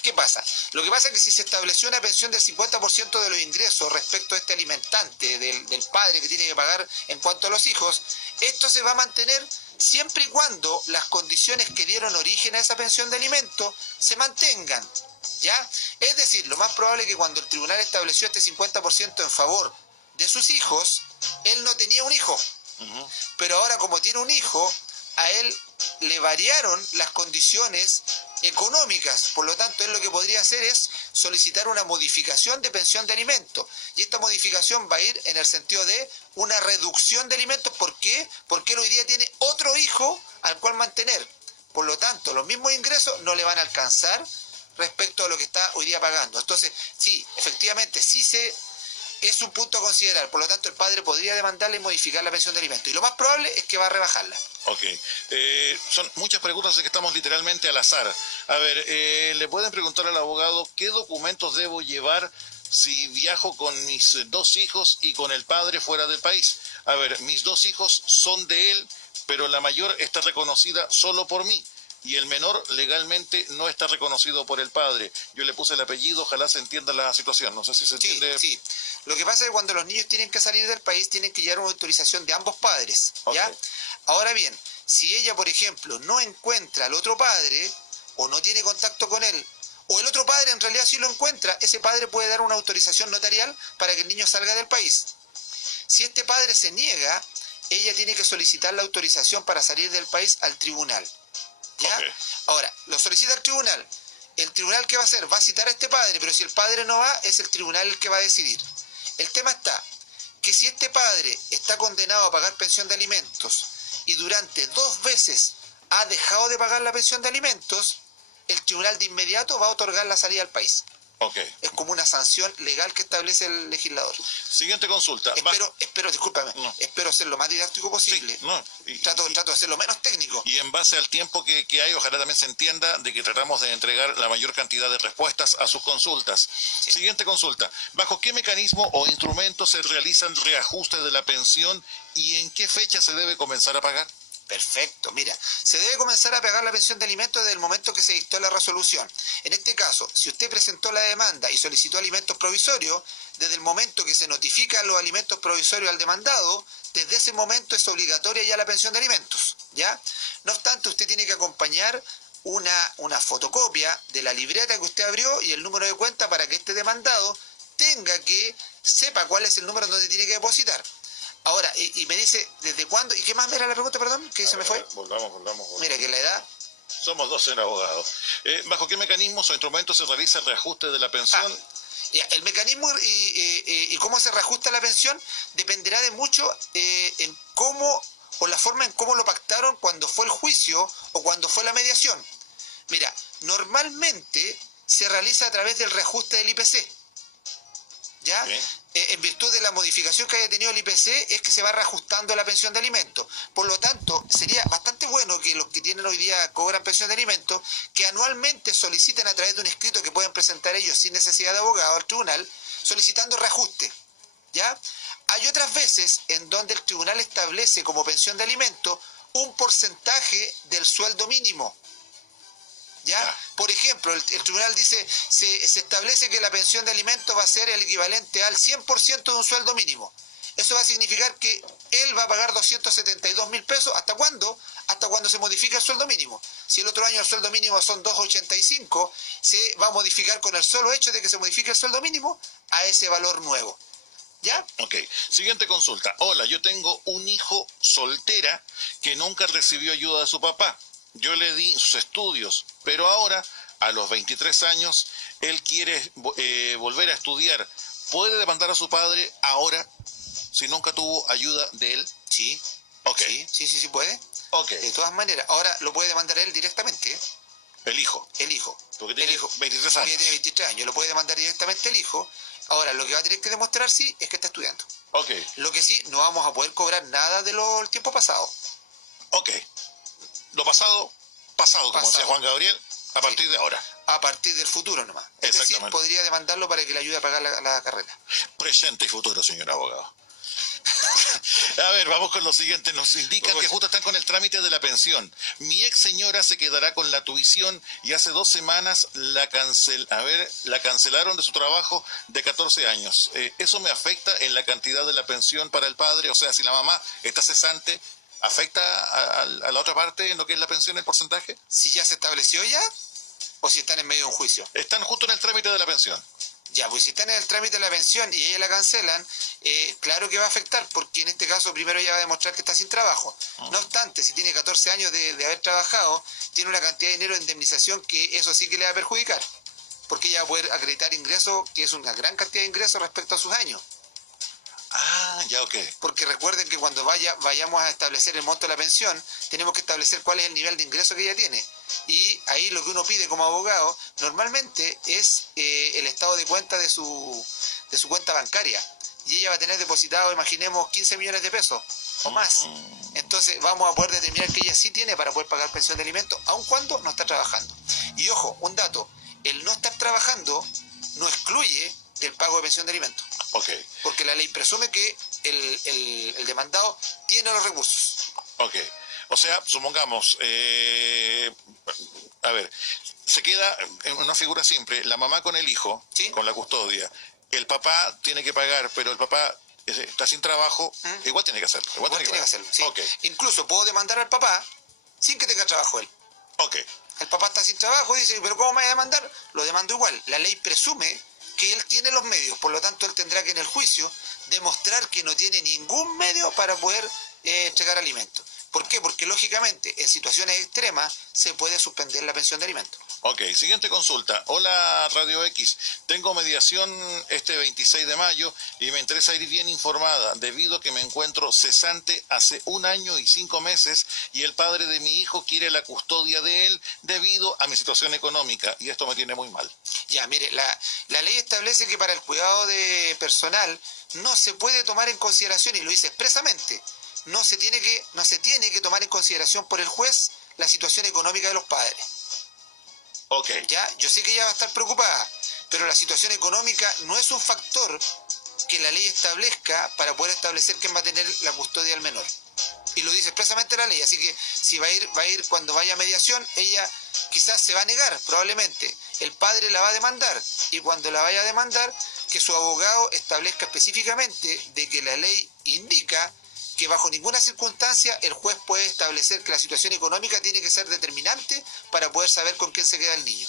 ¿Qué pasa? Lo que pasa es que si se estableció una pensión del 50% de los ingresos respecto a este alimentante del padre que tiene que pagar en cuanto a los hijos, esto se va a mantener siempre y cuando las condiciones que dieron origen a esa pensión de alimentos se mantengan. ¿Ya? Es decir, lo más probable es que cuando el tribunal estableció este 50% en favor de sus hijos, él no tenía un hijo. Pero ahora, como tiene un hijo, a él le variaron las condiciones económicas, por lo tanto él lo que podría hacer es solicitar una modificación de pensión de alimentos, y esta modificación motivación va a ir en el sentido de una reducción de alimentos. ¿Por qué? Porque él hoy día tiene otro hijo al cual mantener. Por lo tanto, los mismos ingresos no le van a alcanzar respecto a lo que está hoy día pagando. Entonces, sí, efectivamente, es un punto a considerar. Por lo tanto, el padre podría demandarle y modificar la pensión de alimentos. Y lo más probable es que va a rebajarla. Ok. Son muchas preguntas, así que estamos literalmente al azar. A ver, ¿le pueden preguntar al abogado qué documentos debo llevar si viajo con mis 2 hijos y con el padre fuera del país? A ver, mis 2 hijos son de él, pero la mayor está reconocida solo por mí. Y el menor legalmente no está reconocido por el padre. Yo le puse el apellido, ojalá se entienda la situación. No sé si se entiende. Sí. Lo que pasa es que cuando los niños tienen que salir del país, tienen que llevar una autorización de ambos padres, ¿ya? Okay. Ahora bien, si ella, por ejemplo, no encuentra al otro padre, o no tiene contacto con él, o el otro padre en realidad sí lo encuentra, ese padre puede dar una autorización notarial para que el niño salga del país. Si este padre se niega, ella tiene que solicitar la autorización para salir del país al tribunal. ¿Ya? Okay. Ahora, lo solicita al tribunal. ¿El tribunal qué va a hacer? Va a citar a este padre, pero si el padre no va, es el tribunal el que va a decidir. El tema está que si este padre está condenado a pagar pensión de alimentos y durante 2 veces ha dejado de pagar la pensión de alimentos, el tribunal de inmediato va a otorgar la salida al país. Okay. Es como una sanción legal que establece el legislador. Siguiente consulta. Discúlpame, espero ser lo más didáctico posible. Sí, trato de ser lo menos técnico. Y en base al tiempo que hay, ojalá también se entienda de que tratamos de entregar la mayor cantidad de respuestas a sus consultas. Sí. Siguiente consulta. ¿Bajo qué mecanismo o instrumento se realizan reajustes de la pensión y en qué fecha se debe comenzar a pagar? Perfecto, mira, se debe comenzar a pagar la pensión de alimentos desde el momento que se dictó la resolución. En este caso, si usted presentó la demanda y solicitó alimentos provisorios, desde el momento que se notifican los alimentos provisorios al demandado, desde ese momento es obligatoria ya la pensión de alimentos, ¿ya? No obstante, usted tiene que acompañar una fotocopia de la libreta que usted abrió y el número de cuenta para que este demandado sepa cuál es el número donde tiene que depositar. Ahora, y me dice, ¿desde cuándo? ¿Y qué más me era la pregunta, perdón? ¿Que se me fue? Volvamos. Mira, que la edad... Somos 2 señor abogado. ¿Bajo qué mecanismos o instrumentos se realiza el reajuste de la pensión? El mecanismo y cómo se reajusta la pensión dependerá de mucho en cómo, o la forma en cómo lo pactaron cuando fue el juicio o cuando fue la mediación. Mira, normalmente se realiza a través del reajuste del IPC. ¿Ya? Okay. En virtud de la modificación que haya tenido el IPC es que se va reajustando la pensión de alimentos. Por lo tanto, sería bastante bueno que los que tienen hoy día cobran pensión de alimentos, que anualmente soliciten a través de un escrito que pueden presentar ellos sin necesidad de abogado al tribunal, solicitando reajuste. ¿Ya? Hay otras veces en donde el tribunal establece como pensión de alimentos un porcentaje del sueldo mínimo. ¿Ya? Por ejemplo, el tribunal dice, se establece que la pensión de alimentos va a ser el equivalente al 100% de un sueldo mínimo. Eso va a significar que él va a pagar 272.000 pesos. ¿Hasta cuándo? Hasta cuando se modifique el sueldo mínimo. Si el otro año el sueldo mínimo son 285, se va a modificar con el solo hecho de que se modifique el sueldo mínimo a ese valor nuevo. ¿Ya? Ok. Siguiente consulta. Hola, yo tengo un hijo soltera que nunca recibió ayuda de su papá. Yo le di sus estudios, pero ahora, a los 23 años, él quiere volver a estudiar. ¿Puede demandar a su padre ahora si nunca tuvo ayuda de él? Sí. Okay. Sí puede. Okay. De todas maneras, ahora lo puede demandar él directamente. El hijo. Porque tiene 23 años. Porque tiene 23 años, lo puede demandar directamente el hijo. Ahora, lo que va a tener que demostrar, sí, es que está estudiando. Okay. Lo que sí, no vamos a poder cobrar nada del tiempo pasado. Ok. Lo pasado, como decía Juan Gabriel, a partir de ahora. A partir del futuro nomás. Es decir, podría demandarlo para que le ayude a pagar la carrera. Presente y futuro, señor abogado. A ver, vamos con lo siguiente. Nos indican que justo están con el trámite de la pensión. Mi ex señora se quedará con la tuición y hace 2 semanas la cancelaron de su trabajo de 14 años. ¿Eso me afecta en la cantidad de la pensión para el padre? O sea, si la mamá está cesante, ¿afecta a la otra parte en lo que es la pensión, el porcentaje? ¿Si ya se estableció ya? ¿O si están en medio de un juicio? Están justo en el trámite de la pensión. Ya, pues si están en el trámite de la pensión y ella la cancelan, claro que va a afectar, porque en este caso primero ella va a demostrar que está sin trabajo. No obstante, si tiene 14 años de haber trabajado, tiene una cantidad de dinero de indemnización que eso sí que le va a perjudicar, porque ella va a poder acreditar ingresos, que es una gran cantidad de ingresos respecto a sus años. Ah, ya, ok. Porque recuerden que cuando vayamos a establecer el monto de la pensión, tenemos que establecer cuál es el nivel de ingreso que ella tiene. Y ahí lo que uno pide como abogado normalmente es el estado de cuenta de su cuenta bancaria. Y ella va a tener depositado, imaginemos, 15 millones de pesos o más. Entonces vamos a poder determinar que ella sí tiene para poder pagar pensión de alimentos, aun cuando no está trabajando. Y ojo, un dato, el no estar trabajando no excluye del pago de pensión de alimentos. Ok. Porque la ley presume que el demandado tiene los recursos. Ok. O sea, supongamos, a ver, se queda en una figura simple, la mamá con el hijo, ¿Sí? con la custodia, el papá tiene que pagar, pero el papá está sin trabajo, igual tiene que hacerlo. Igual tiene que hacerlo, sí. Ok. Incluso puedo demandar al papá sin que tenga trabajo él. Ok. El papá está sin trabajo y dice, pero ¿cómo me voy a demandar? Lo demando igual. La ley presume que él tiene los medios, por lo tanto él tendrá que en el juicio demostrar que no tiene ningún medio para poder entregar alimentos. ¿Por qué? Porque lógicamente en situaciones extremas se puede suspender la pensión de alimentos. Ok, siguiente consulta. Hola Radio X, tengo mediación este 26 de mayo y me interesa ir bien informada debido a que me encuentro cesante hace 1 año y 5 meses y el padre de mi hijo quiere la custodia de él debido a mi situación económica y esto me tiene muy mal. Ya, mire, la ley establece que para el cuidado de personal no se puede tomar en consideración, y lo dice expresamente, no se tiene que tomar en consideración por el juez la situación económica de los padres. Ok. Ya, yo sé que ella va a estar preocupada, pero la situación económica no es un factor que la ley establezca para poder establecer quién va a tener la custodia del menor. Y lo dice expresamente la ley, así que si va a ir cuando vaya a mediación, ella quizás se va a negar, probablemente. El padre la va a demandar, y cuando la vaya a demandar, que su abogado establezca específicamente de que la ley indica que bajo ninguna circunstancia el juez puede establecer que la situación económica tiene que ser determinante para poder saber con quién se queda el niño.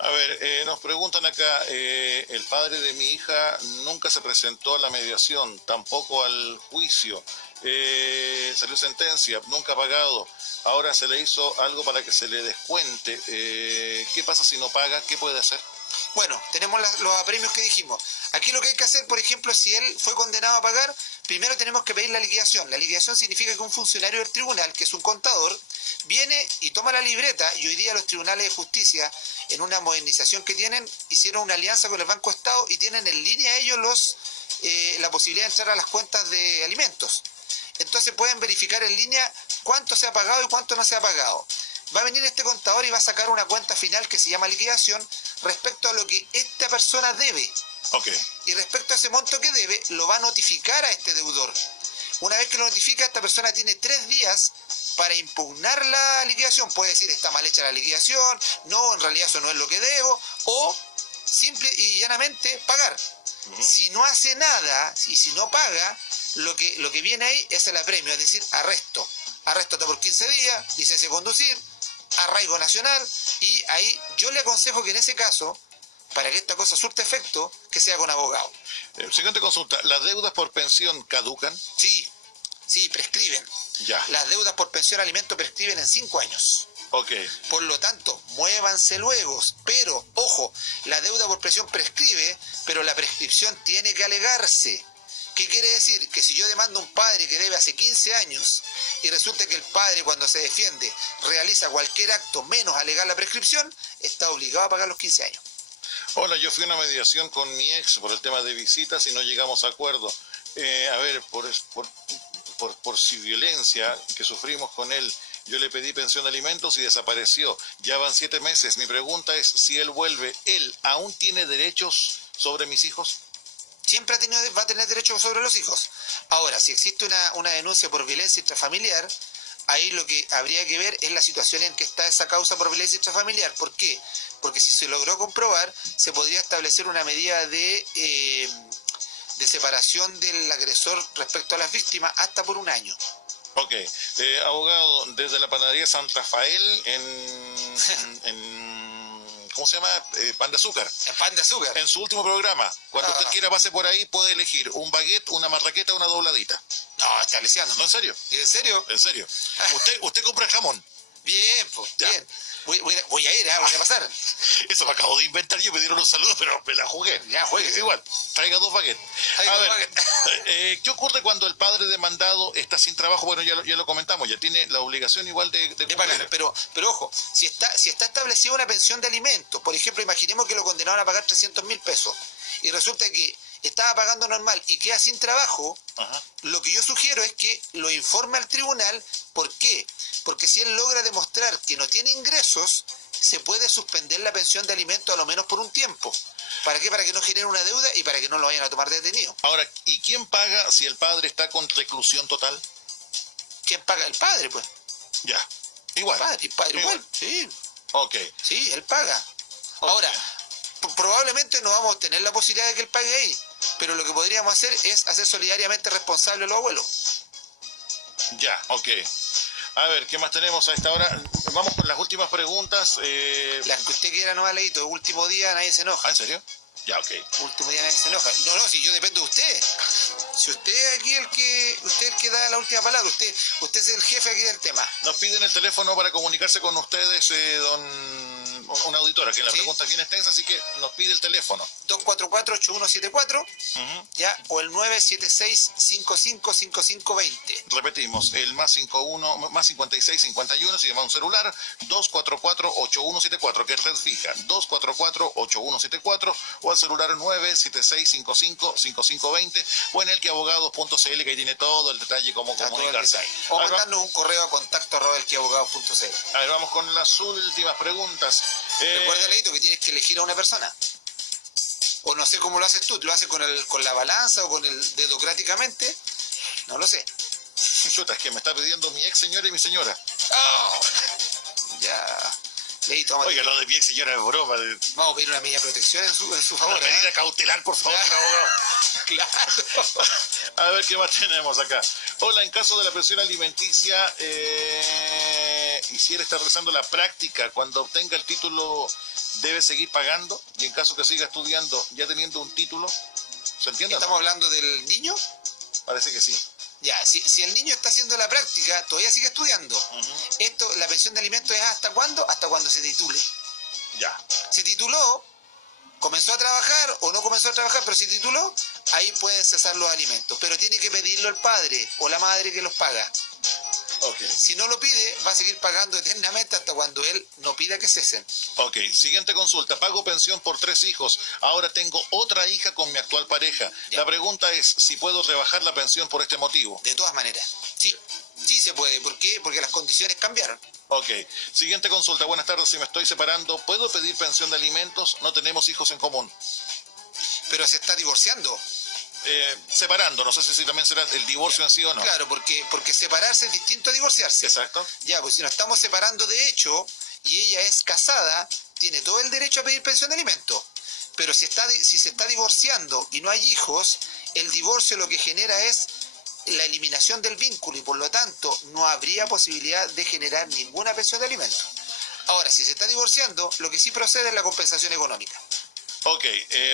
A ver, nos preguntan acá, el padre de mi hija nunca se presentó a la mediación, tampoco al juicio, salió sentencia, nunca ha pagado, ahora se le hizo algo para que se le descuente, ¿qué pasa si no paga? ¿Qué puede hacer? Bueno, tenemos los apremios que dijimos. Aquí lo que hay que hacer, por ejemplo, si él fue condenado a pagar, primero tenemos que pedir la liquidación. La liquidación significa que un funcionario del tribunal, que es un contador, viene y toma la libreta, y hoy día los tribunales de justicia, en una modernización que tienen, hicieron una alianza con el Banco Estado y tienen en línea ellos la posibilidad de entrar a las cuentas de alimentos. Entonces pueden verificar en línea cuánto se ha pagado y cuánto no se ha pagado. Va a venir este contador y va a sacar una cuenta final que se llama liquidación respecto a lo que esta persona debe. Okay. Y respecto a ese monto que debe, lo va a notificar a este deudor. Una vez que lo notifica, esta persona tiene 3 días para impugnar la liquidación. Puede decir, está mal hecha la liquidación, no, en realidad eso no es lo que debo, o simple y llanamente pagar. Si no hace nada y si no paga, lo que viene ahí es el apremio, es decir, arresto. Arréstate por 15 días, licencia de conducir, arraigo nacional, y ahí yo le aconsejo que en ese caso, para que esta cosa surta efecto, que sea con abogado. Siguiente consulta, ¿las deudas por pensión caducan? Sí, prescriben. Ya. Las deudas por pensión alimento prescriben en 5 años. Ok. Por lo tanto, muévanse luego. Pero, ojo, la deuda por pensión prescribe, pero la prescripción tiene que alegarse. ¿Qué quiere decir? Que si yo demando a un padre que debe hace 15 años y resulta que el padre cuando se defiende realiza cualquier acto menos alegar la prescripción, está obligado a pagar los 15 años. Hola, yo fui a una mediación con mi ex por el tema de visitas y no llegamos a acuerdo. A ver, por si violencia que sufrimos con él, yo le pedí pensión de alimentos y desapareció. Ya van 7 meses. Mi pregunta es, si él vuelve, ¿él aún tiene derechos sobre mis hijos? Siempre va a tener derecho sobre los hijos. Ahora, si existe una denuncia por violencia intrafamiliar, ahí lo que habría que ver es la situación en que está esa causa por violencia intrafamiliar. ¿Por qué? Porque si se logró comprobar, se podría establecer una medida de separación del agresor respecto a las víctimas hasta por 1 año. Ok. Abogado, desde la panadería San Rafael en ¿cómo se llama? Pan de Azúcar. En Pan de Azúcar. En su último programa. Cuando usted quiera pase por ahí, puede elegir un baguette, una marraqueta, una dobladita. No, está leseando. ¿No, en serio? ¿Y en serio? En serio. Usted compra el jamón. Bien, pues, Ya. bien. voy a ir, voy a pasar. Eso me acabo de inventar yo, me dieron un saludo, pero me la jugué. Ya, juegue. Igual, traiga 2 baguettes. A ver, ¿qué ocurre cuando el padre demandado está sin trabajo? Bueno, ya lo comentamos, ya tiene la obligación igual de pagar. Pero ojo, si está establecida una pensión de alimentos, por ejemplo, imaginemos que lo condenaron a pagar 300.000 pesos, y resulta que estaba pagando normal y queda sin trabajo, lo que yo sugiero es que lo informe al tribunal. ¿Por qué? Porque si él logra demostrar que no tiene ingresos, se puede suspender la pensión de alimentos a lo menos por un tiempo. ¿Para qué? Para que no genere una deuda y para que no lo vayan a tomar detenido. Ahora, ¿y quién paga si el padre está con reclusión total? ¿Quién paga? El padre, pues. Ya, igual. El padre igual, sí. Ok. Sí, él paga. Okay. Ahora, probablemente no vamos a tener la posibilidad de que él pague ahí, pero lo que podríamos hacer es hacer solidariamente responsable a los abuelos. Ya, ok. A ver, ¿qué más tenemos a esta hora? Vamos con las últimas preguntas. Las que usted quiera, no, Leito. Último día, nadie se enoja. ¿Ah, en serio? Ya, ok. Último día, nadie se enoja. No, si yo dependo de usted. Si usted es aquí usted es el que da la última palabra, usted es el jefe aquí del tema. Nos piden el teléfono para comunicarse con ustedes, una auditora, que la pregunta aquí es extensa, así que nos pide el teléfono. 244-8174, ya, o el 976-555520. Repetimos, el más 5651, si llama un celular, 244-8174, que es red fija, 244-8174, o al celular 976-555520, o en elqueabogados.cl, que ahí tiene todo el detalle cómo comunicarse. O mandarnos un correo a contacto@elqueabogados.cl. A ver, vamos con las últimas preguntas. Recuerda, Leito, que tienes que elegir a una persona. O no sé cómo lo haces tú, ¿lo haces con la balanza o con el dedocráticamente? No lo sé. Chuta, es que me está pidiendo mi ex señora y mi señora. Oh, ya. Leito, oiga, lo de mi ex señora es broma. Vamos a pedir una medida de protección en su favor. Una medida cautelar, por favor, abogado. Claro. A ver, ¿qué más tenemos acá? Hola, en caso de la pensión alimenticia, y si él está realizando la práctica, cuando obtenga el título, ¿debe seguir pagando? Y en caso que siga estudiando, ya teniendo un título, ¿se entiende? ¿Estamos hablando del niño? Parece que sí. Ya, si el niño está haciendo la práctica, todavía sigue estudiando. La pensión de alimentos es ¿hasta cuándo? Hasta cuando se titule. Ya. Se tituló, comenzó a trabajar o no comenzó a trabajar, pero se tituló, ahí pueden cesar los alimentos. Pero tiene que pedirlo el padre o la madre que los paga. Okay. Si no lo pide, va a seguir pagando eternamente hasta cuando él no pida que cesen. Ok, siguiente consulta. Pago pensión por 3 hijos. Ahora tengo otra hija con mi actual pareja. Ya. La pregunta es si puedo rebajar la pensión por este motivo. De todas maneras, sí se puede. ¿Por qué? Porque las condiciones cambiaron. Ok, siguiente consulta. Buenas tardes, si me estoy separando, ¿puedo pedir pensión de alimentos? No tenemos hijos en común. Pero se está divorciando. Separando, no sé si también será el divorcio en sí o no. Claro, porque separarse es distinto a divorciarse. Exacto. Ya, pues si nos estamos separando de hecho y ella es casada, tiene todo el derecho a pedir pensión de alimentos. Pero si se está divorciando y no hay hijos, el divorcio lo que genera es la eliminación del vínculo y por lo tanto no habría posibilidad de generar ninguna pensión de alimentos. Ahora, si se está divorciando, lo que sí procede es la compensación económica. Ok,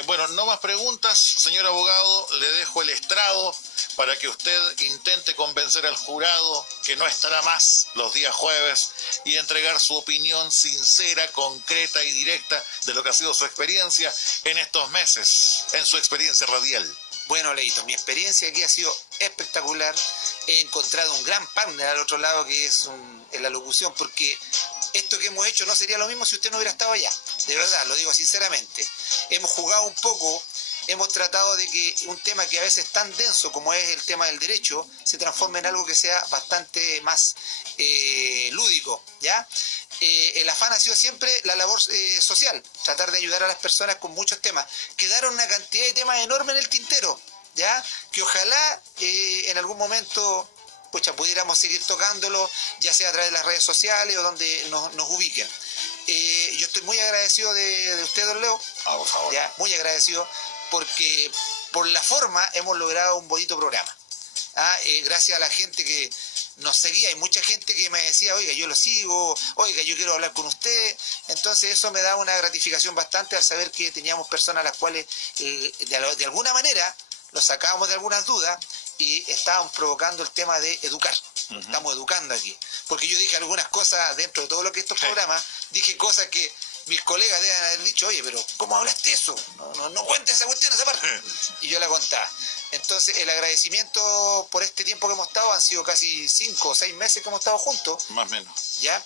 bueno, no más preguntas, señor abogado, le dejo el estrado para que usted intente convencer al jurado que no estará más los días jueves y entregar su opinión sincera, concreta y directa de lo que ha sido su experiencia en estos meses, en su experiencia radial. Bueno, Leito, mi experiencia aquí ha sido espectacular. He encontrado un gran partner al otro lado que es en la locución, porque esto que hemos hecho no sería lo mismo si usted no hubiera estado allá. De verdad, lo digo sinceramente. Hemos jugado un poco, hemos tratado de que un tema que a veces es tan denso como es el tema del derecho, se transforme en algo que sea bastante más lúdico, ¿ya? El afán ha sido siempre la labor social, tratar de ayudar a las personas con muchos temas. Quedaron una cantidad de temas enormes en el tintero, ¿ya? Que ojalá en algún momento pudiéramos seguir tocándolo, ya sea a través de las redes sociales o donde nos ubiquen. Yo estoy muy agradecido de usted, don Leo. Por favor. ¿Ya? Muy agradecido porque por la forma hemos logrado un bonito programa. Gracias a la gente que nos seguía, hay mucha gente que me decía, oiga, yo lo sigo, oiga, yo quiero hablar con usted. Entonces eso me da una gratificación bastante al saber que teníamos personas a las cuales de alguna manera los sacábamos de algunas dudas y estábamos provocando el tema de educar. Estamos educando aquí. Porque yo dije algunas cosas dentro de todo lo que estos programas dije cosas que mis colegas deben haber dicho, oye, pero ¿cómo hablaste eso? No cuentes esa cuestión, esa parte. Y yo la contaba. Entonces, el agradecimiento por este tiempo que hemos estado, han sido casi 5 o 6 meses que hemos estado juntos. Más o menos. ¿Ya?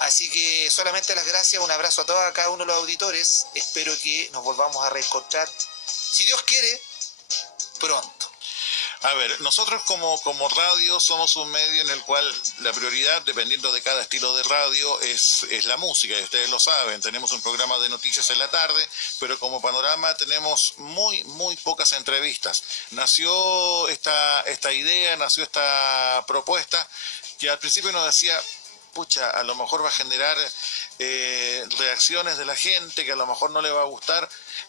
Así que solamente las gracias, un abrazo a cada uno de los auditores. Espero que nos volvamos a reencontrar, si Dios quiere, pronto. A ver, nosotros como radio somos un medio en el cual la prioridad, dependiendo de cada estilo de radio, es la música, y ustedes lo saben. Tenemos un programa de noticias en la tarde, pero como panorama tenemos muy pocas entrevistas. Nació esta idea, nació esta propuesta, que al principio nos decía, pucha, a lo mejor va a generar reacciones de la gente, que a lo mejor no le va a gustar,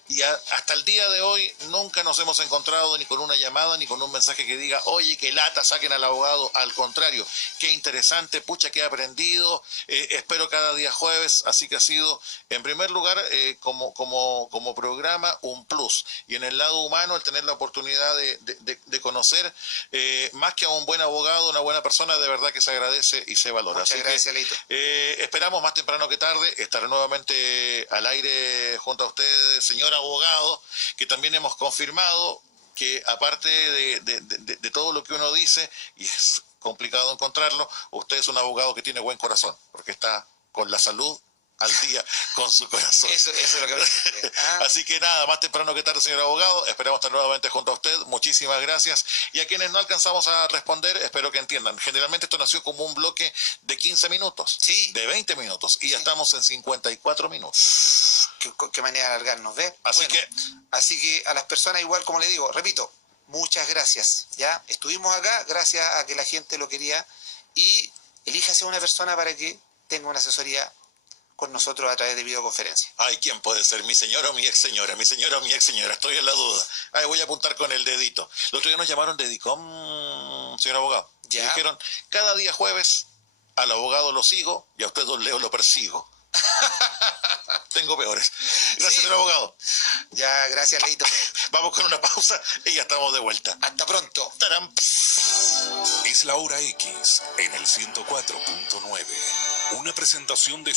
y hasta el día de hoy nunca nos hemos encontrado ni con una llamada ni con un mensaje que diga, oye, qué lata, saquen al abogado. Al contrario, qué interesante, pucha, que he aprendido, espero cada día jueves. Así que ha sido, en primer lugar, como programa, un plus, y en el lado humano, el tener la oportunidad de conocer, más que a un buen abogado, una buena persona, de verdad que se agradece y se valora. Muchas gracias, Leito. Esperamos más temprano que tarde estar nuevamente al aire junto a ustedes, señor abogado, que también hemos confirmado que aparte de todo lo que uno dice, y es complicado encontrarlo, usted es un abogado que tiene buen corazón, porque está con la salud al día con su corazón. Eso es lo que me dice. Así que nada, más temprano que tarde, señor abogado, esperamos estar nuevamente junto a usted. Muchísimas gracias. Y a quienes no alcanzamos a responder, espero que entiendan. Generalmente esto nació como un bloque de 15 minutos, sí, de 20 minutos, y ya estamos en 54 minutos. Qué manera de alargarnos, ¿ves? Así que a las personas, igual como le digo, repito, muchas gracias. Ya estuvimos acá gracias a que la gente lo quería, y elíjase una persona para que tenga una asesoría con nosotros a través de videoconferencia. Ay, ¿quién puede ser? ¿Mi señora o mi ex señora? ¿Mi señora o mi ex señora? Estoy en la duda. Ay, voy a apuntar con el dedito. El otro día nos llamaron de DICOM, señor abogado. ¿Ya? Y dijeron, cada día jueves al abogado lo sigo y a usted, don Leo, lo persigo. Tengo peores. Gracias, ¿Sí? señor abogado. Ya, gracias, Leito. Vamos con una pausa y ya estamos de vuelta. Hasta pronto. ¡Tarán! Es la hora X en el 104.9. Una presentación de